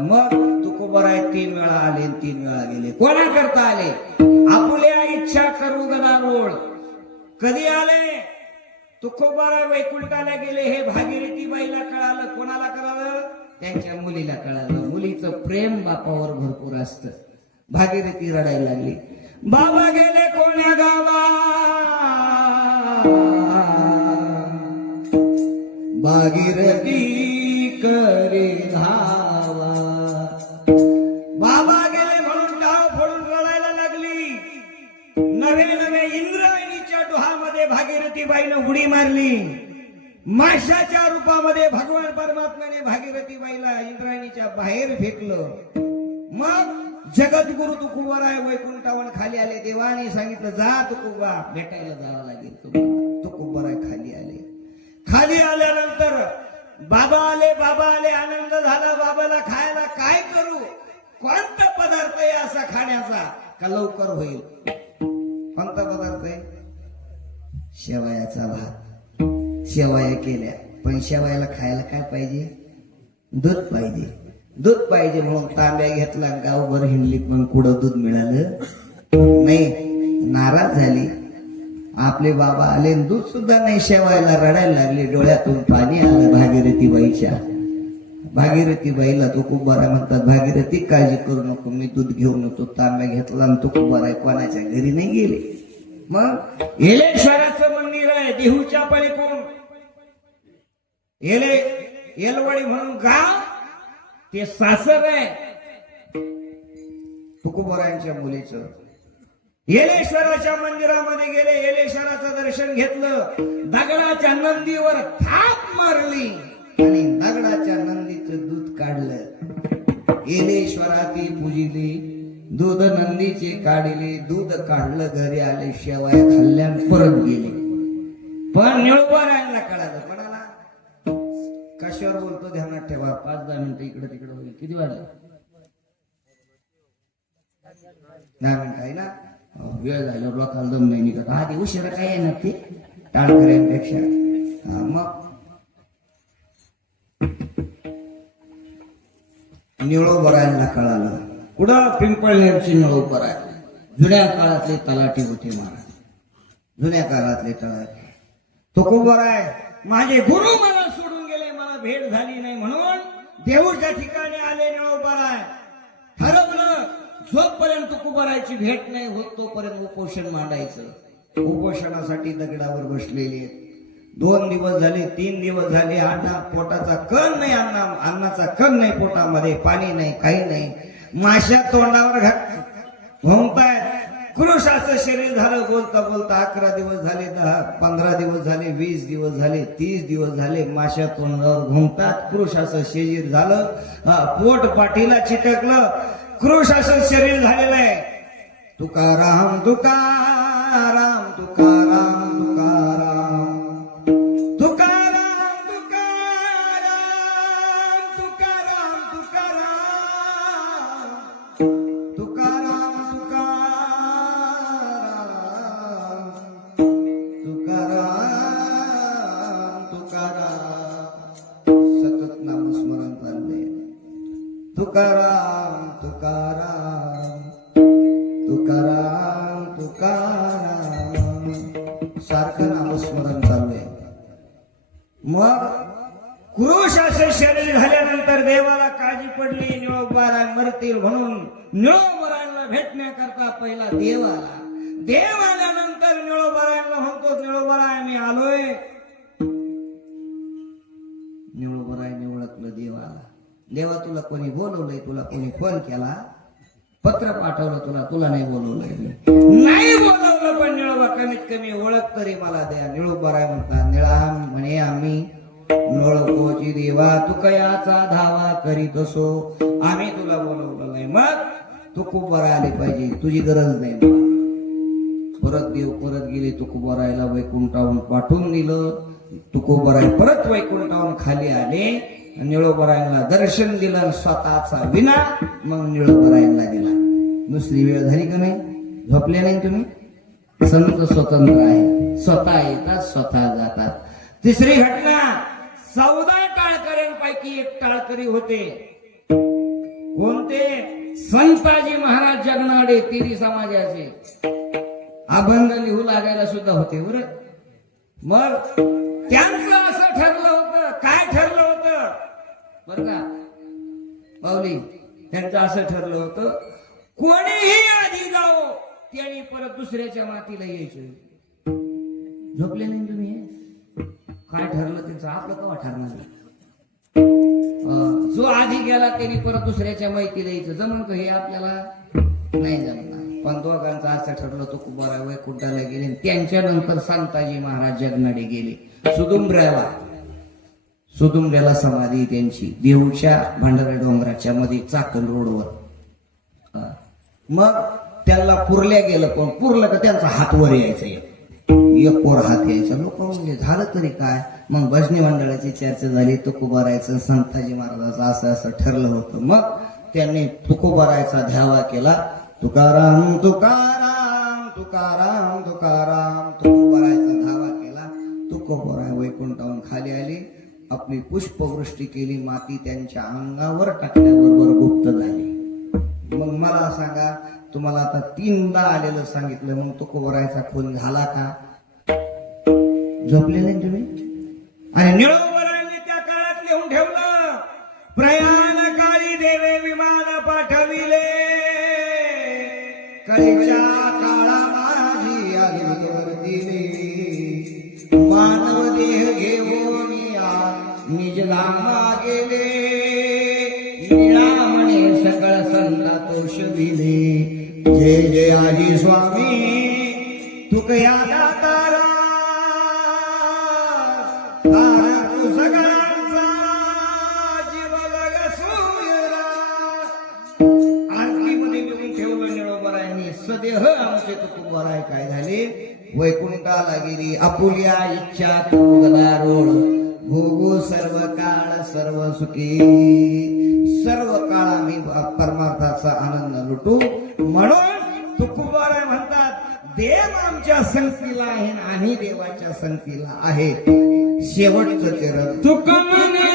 मग तुकोबाराय 3 वेळा आले, 3 वेळा गेले. कोणा करता आले? आपल्या इच्छा करू गदा रोड. कधी आले? तुकोबाराय वैकुंठाला गेले. हे भागीरथी बाईला कळालं. कोणाला कळालं? त्यांच्या मुलीला कळालं. मुलीचं प्रेम बापावर भरपूर असतं. भागीरथी रडायला लागली. बाबा गेले कोण्या गावा, भागीरथी करे धावा. बाबा गेले म्हणून डाव फोडून रडायला लागली. नवे नवे इंद्रायणीच्या डोहामध्ये भागीरथी बाईनं उडी मारली. माशाच्या रूपामध्ये भगवान परमात्म्याने भागीरथी बाईला इंद्रायणीच्या बाहेर फेकलं. मग जगद्गुरु तुकोबाराय वैकुंठावर खाली आले. देवाने सांगितलं जा तुकोबा, भेटायला जावं लागेल तुम्हाला. तुकोबाराय खाली आले. खाली आल्यानंतर बाबा आले. आनंद झाला. बाबाला खायला काय करू, कोणता पदार्थ आहे असा खाण्याचा का लवकर होईल? कोणता पदार्थ आहे? शेवयाचा भात. शेवया केल्या, पण शेवयाला खायला काय पाहिजे? दूध पाहिजे. दूध पाहिजे म्हणून तांब्या घेतला, गावभर हिंडली, पण कुठं दूध मिळालं नाही. नाराज झाली. आपले बाबा आले, दूध सुद्धा नाही. शेवायला रडायला लागले. डोळ्यातून पाणी आलं भागीरथी बाईच्या. भागीरथी बाईला तुकोबाराय म्हणतात, भागीरथी काळजी करू नको, मी दूध घेऊन येतो. तांब्या घेतला आणि तुकोबाराय कोणाच्या घरी नाही गेले. मग येलेश्वराचं मंदिर आहे देहूच्या पलीकडून. येलवाडी म्हणून गाव, ते सासर आहे तुकोबारायांच्या मुलीचं. येलेश्वराच्या मंदिरामध्ये गेले. येलेश्वराचं दर्शन घेतलं. दगडाच्या नंदीवर थाप मारली आणि दगडाच्या नंदीचं दूध काढलं. येलेश्वराती पूजिली, दूध नंदीचे काढले. दूध काढलं, घरी आले. शेवया खाल्ल्या, परत गेले. पण निळोबारायला कळालं. कोणाला? कशावर बोलतो ध्यानात ठेवा. 5-10 मिनिटं इकडे तिकडे होईल. किती वाजले? 10 मिनिटं आहे ना. वेळ झाल्यावर लोकांना दम नाही निघत. आधी उशिरा काय आहे ना ते टाळकऱ्यांपेक्षा. मग निळोबारायला कळालं. कुठं? पिंपळनेरची निळोबाराय. जुन्या काळातले तलाठी होते महाराज. जुन्या काळातले तलाठी. तुकोबाराय माझे गुरु मला सोडून गेले, मला भेट झाली नाही म्हणून देऊच्या ठिकाणी आले. निळोबाराय ठरवलं, जोपर्यंत तुकोबारायची भेट नाही होत तोपर्यंत उपोषण मांडायचं. उपोषणासाठी दगडावर बसलेले. 2 दिवस झाले, 3 दिवस झाले. अण्णा पोटाचा कण नाही, अन्नाचा कण नाही पोटामध्ये, पाणी नाही, काही नाही. माश्या तोंडावर घुमतायत. कृशाचं शरीर झालं. बोलता बोलता 11 दिवस झाले, 10-15 दिवस झाले, 20 दिवस झाले, 30 दिवस झाले. माश्या तोंडावर घुमतात. कृशाचं शरीर झालं. पोट पाठीला चिटकलं. कृशाचं शरीर झालेलं आहे. तुकाराम तुकाराम तुकाराम तुकाराम तुकाराम तुकाराम तुकाराम तुकाराम तुकाराम तुकाराम तुकाराम. सतत नामस्मरण चाललंय. तुकाराम तुकाराम तुकाराम तुकाराम. सारखं नामस्मरण चाललंय. मग कृशाचं शरीर झाल्यानंतर देवाला काळजी पडली. निळोबाराय मरतील म्हणून निळोबारायला भेटण्याकरता पहिला देव आला. देव आल्यानंतर निळोबारायला म्हणतो, निळोबाराय मी आलोय. निळोबारायने ओळखलं देवाला. देवा तुला कोणी बोलवलंय, तुला कोणी फोन केला, पत्र पाठवलं, तुला नाही बोलवलंय. नाही बोलवलं, पण निळोबा कमीत कमी ओळख तरी मला द्या. निळोबाराय म्हणतात, निळा म्हणे आम्ही नळकोची देवा तुकयाचा धावा करीत असो, आम्ही तुला बोलवलं नाही. मग तुकोबाराय आले पाहिजे, तुझी गरज नाही. परत देव परत गेले तुकोबारायला वैकुंठावून पाठवून दिलं. तुकोबाराय परत वैकुंठावून खाली आले, निळोबारायला दर्शन दिलं, स्वतःचा विना मग निळोबारायला दिला. दुसरी वेळ झाली का नाही? झोपले नाही तुम्ही? संत स्वतंत्र आहे, स्वतः येतात स्वतः जातात. तिसरी घटना, 14 टाळकऱ्यांपैकी एक टाळकरी होते. कोणते? संताजी महाराज जगनाडे, तेरी समाजाचे. अभंग लिहू लागायला सुद्धा होते बरं. मग त्यांचं असं ठरलं होतं. काय ठरलं होतं बरं का पावली? त्यांचं असं ठरलं होतं, कोणीही आधी जाओ, त्यांनी परत दुसऱ्याच्या मातीला यायचं. झोपले नाही तुम्ही? काय ठरलं त्यांचं? आपलं केव्हा ठरणार? जो आधी गेला त्यांनी परत दुसऱ्याच्या माहिती द्यायचं. जमन का हे? आपल्याला नाही जमणार. पण दोघांचं असं ठरलं, तो कुंभारा वैकुंठाला गेले. त्यांच्यानंतर संताजी महाराज जगनाडे गेले सुदुंब्र्याला समाधी त्यांची देऊच्या भांडारा डोंगराच्या मध्ये चाकण रोडवर. मग त्याला पुरल्या गेलं. पण पुरलं का त्यांचा हात वर यायचा, एक कोर हात यायचा. लोक म्हणजे झालं तरी काय? मग भजनी मंडळाची चर्चा झाली. तुकोबारायचं संताजी महाराजाचं असं असं ठरलं होतं. मग त्यांनी तुकोबारायचा ध्यावा केला. तुकाराम तुकाराम तुकाराम तुकाराम. तुकोबारायचा धावा केला. तुकोबाराय वैकुंठावून खाली आले, आपली पुष्पवृष्टी केली, माती त्यांच्या अंगावर टाकल्याबरोबर गुप्त झाली. मग मला सांगा, तुम्हाला आता 3दा आलेलं सांगितलं, मग तुकोबारायचा खून झाला का? झोपले नाही तुम्ही? आणि निळोबारायने त्या काळात लिहून ठेवलं, प्रयाण काळी देवे विमान पाठविले, कळीच्या काळा माझी आलीवर दिले, मानव देह घेऊन निज धामा गेले, निळा म्हणे सकळ संता तोष दिले, जय जय आजी स्वामी तुकया दातारा, तारा तू सगळ्यांचा जीव लग सोयरा. आरतीमध्ये लिहून ठेवलं निळोबारायांनी, सदेह आमचे तुकोबाराय काय झाले? वैकुंठाला गेली. आपुल्या इच्छा तू गदारोळ, भोगो सर्व काळ सर्व सुखी, सर्व काळ आम्ही परमार्थाचा आनंद लुटू. म्हणून तुकोबाराय म्हणतात, देव आमच्या संगतीला आहे, आम्ही देवाच्या संगतीला आहे. शेवटचं चरण तुका म्हणे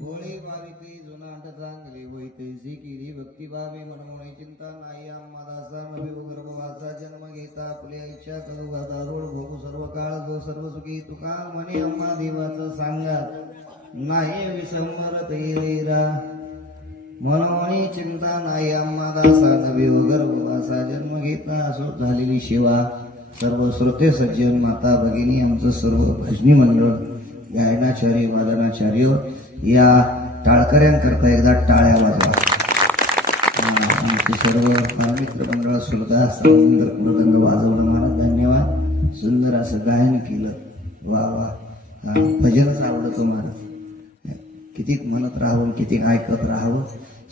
भोळे भाविके जुनाट चांगले वैतैसी केली भक्तिभावे मनमोहनी चिंता नाही आम्हादासा नवी गर्भवासा जन्म घेता आपल्या इच्छा करू रोड भोगू सर्व काळ जो सर्व सुखी तुका म्हणे आम्हा देवाचं सांगा नाही विसंवर तैरेरा मनोनी चिंता नाही आम्हादासा नवी गर्भवासा जन्म घेता असो झालेली शिवा सर्व श्रोते सज्जन माता भगिनी आमचं सर्व भजनी मंडळ गायनाचार्य वादनाचार्य या टाळकऱ्यांकरता एकदा टाळ्या वाजवा. आमचे सर्व मित्र मंडळ सुद्धा सुंदर मृदंग वाजवणं मला धन्यवाद. सुंदर असं गायन केलं. वा वा. भजनच आवडतं मला. किती म्हणत राहावं किती ऐकत राहावं.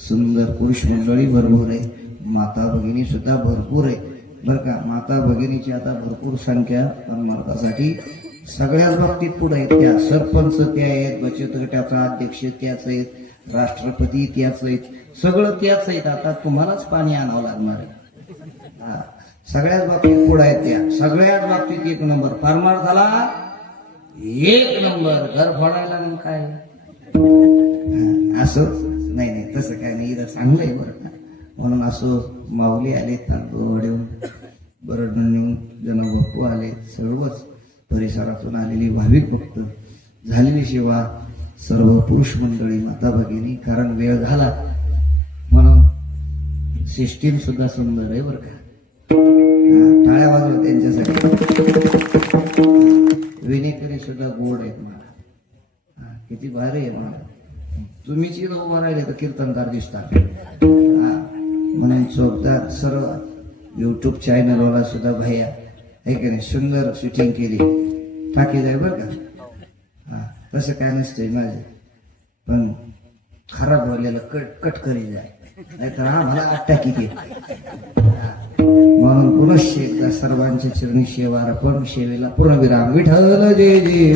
सुंदर पुरुष मंडळी भरपूर आहे. माता भगिनी सुद्धा भरपूर आहे बरं का. माता भगिनीची आता भरपूर संख्या परमार्थासाठी सगळ्याच बाबतीत पुढे आहेत. त्या सरपंच त्या आहेत, बचत गटाचा अध्यक्ष त्याच आहेत, राष्ट्रपती त्याच आहेत, सगळं त्याच आहेत. आता तुम्हालाच पाणी आणावं लागणार आहे. सगळ्याच बाबतीत पुढे आहेत. त्या सगळ्याच बाबतीत एक नंबर. परमार्थाला एक नंबर. घर फोडायला मग काय असं नाही नाही तसं काय नाही. इथं चांगलं आहे बरं का. म्हणून असं माऊली आले, तांदूळ वाढवून बरड नेऊन जनबाप्पू आले, सर्वच परिसरातून आलेली भाविक भक्त, झालेली सेवा, सर्व पुरुष मंडळी, माता भगिनी. कारण वेळ झाला म्हणून सिस्टीम सुद्धा सुंदर आहे बरं का. टाळ्या वाजवा त्यांच्यासाठी. विनेकरी सुद्धा गोड आहेत मला. किती भारी आहे मला. तुम्हीच इथं उभं राहिले तर कीर्तनकार दिसतात. म्हणून चोपदार सर्व युट्यूब चॅनलवाला सुद्धा भैया आहे की नाही. सुंदर शूटिंग केली. टाकी जाय बरं का. तसं काय नसतंय माझे. पण खराब झालेलं कट करी जाय, नाहीतर आम्हाला टाकी दे. म्हणून पुनश्च एकदा सर्वांच्या चरणी सेवा अर्पण. सेवेला पूर्णविराम. विठ्ठल जय जय.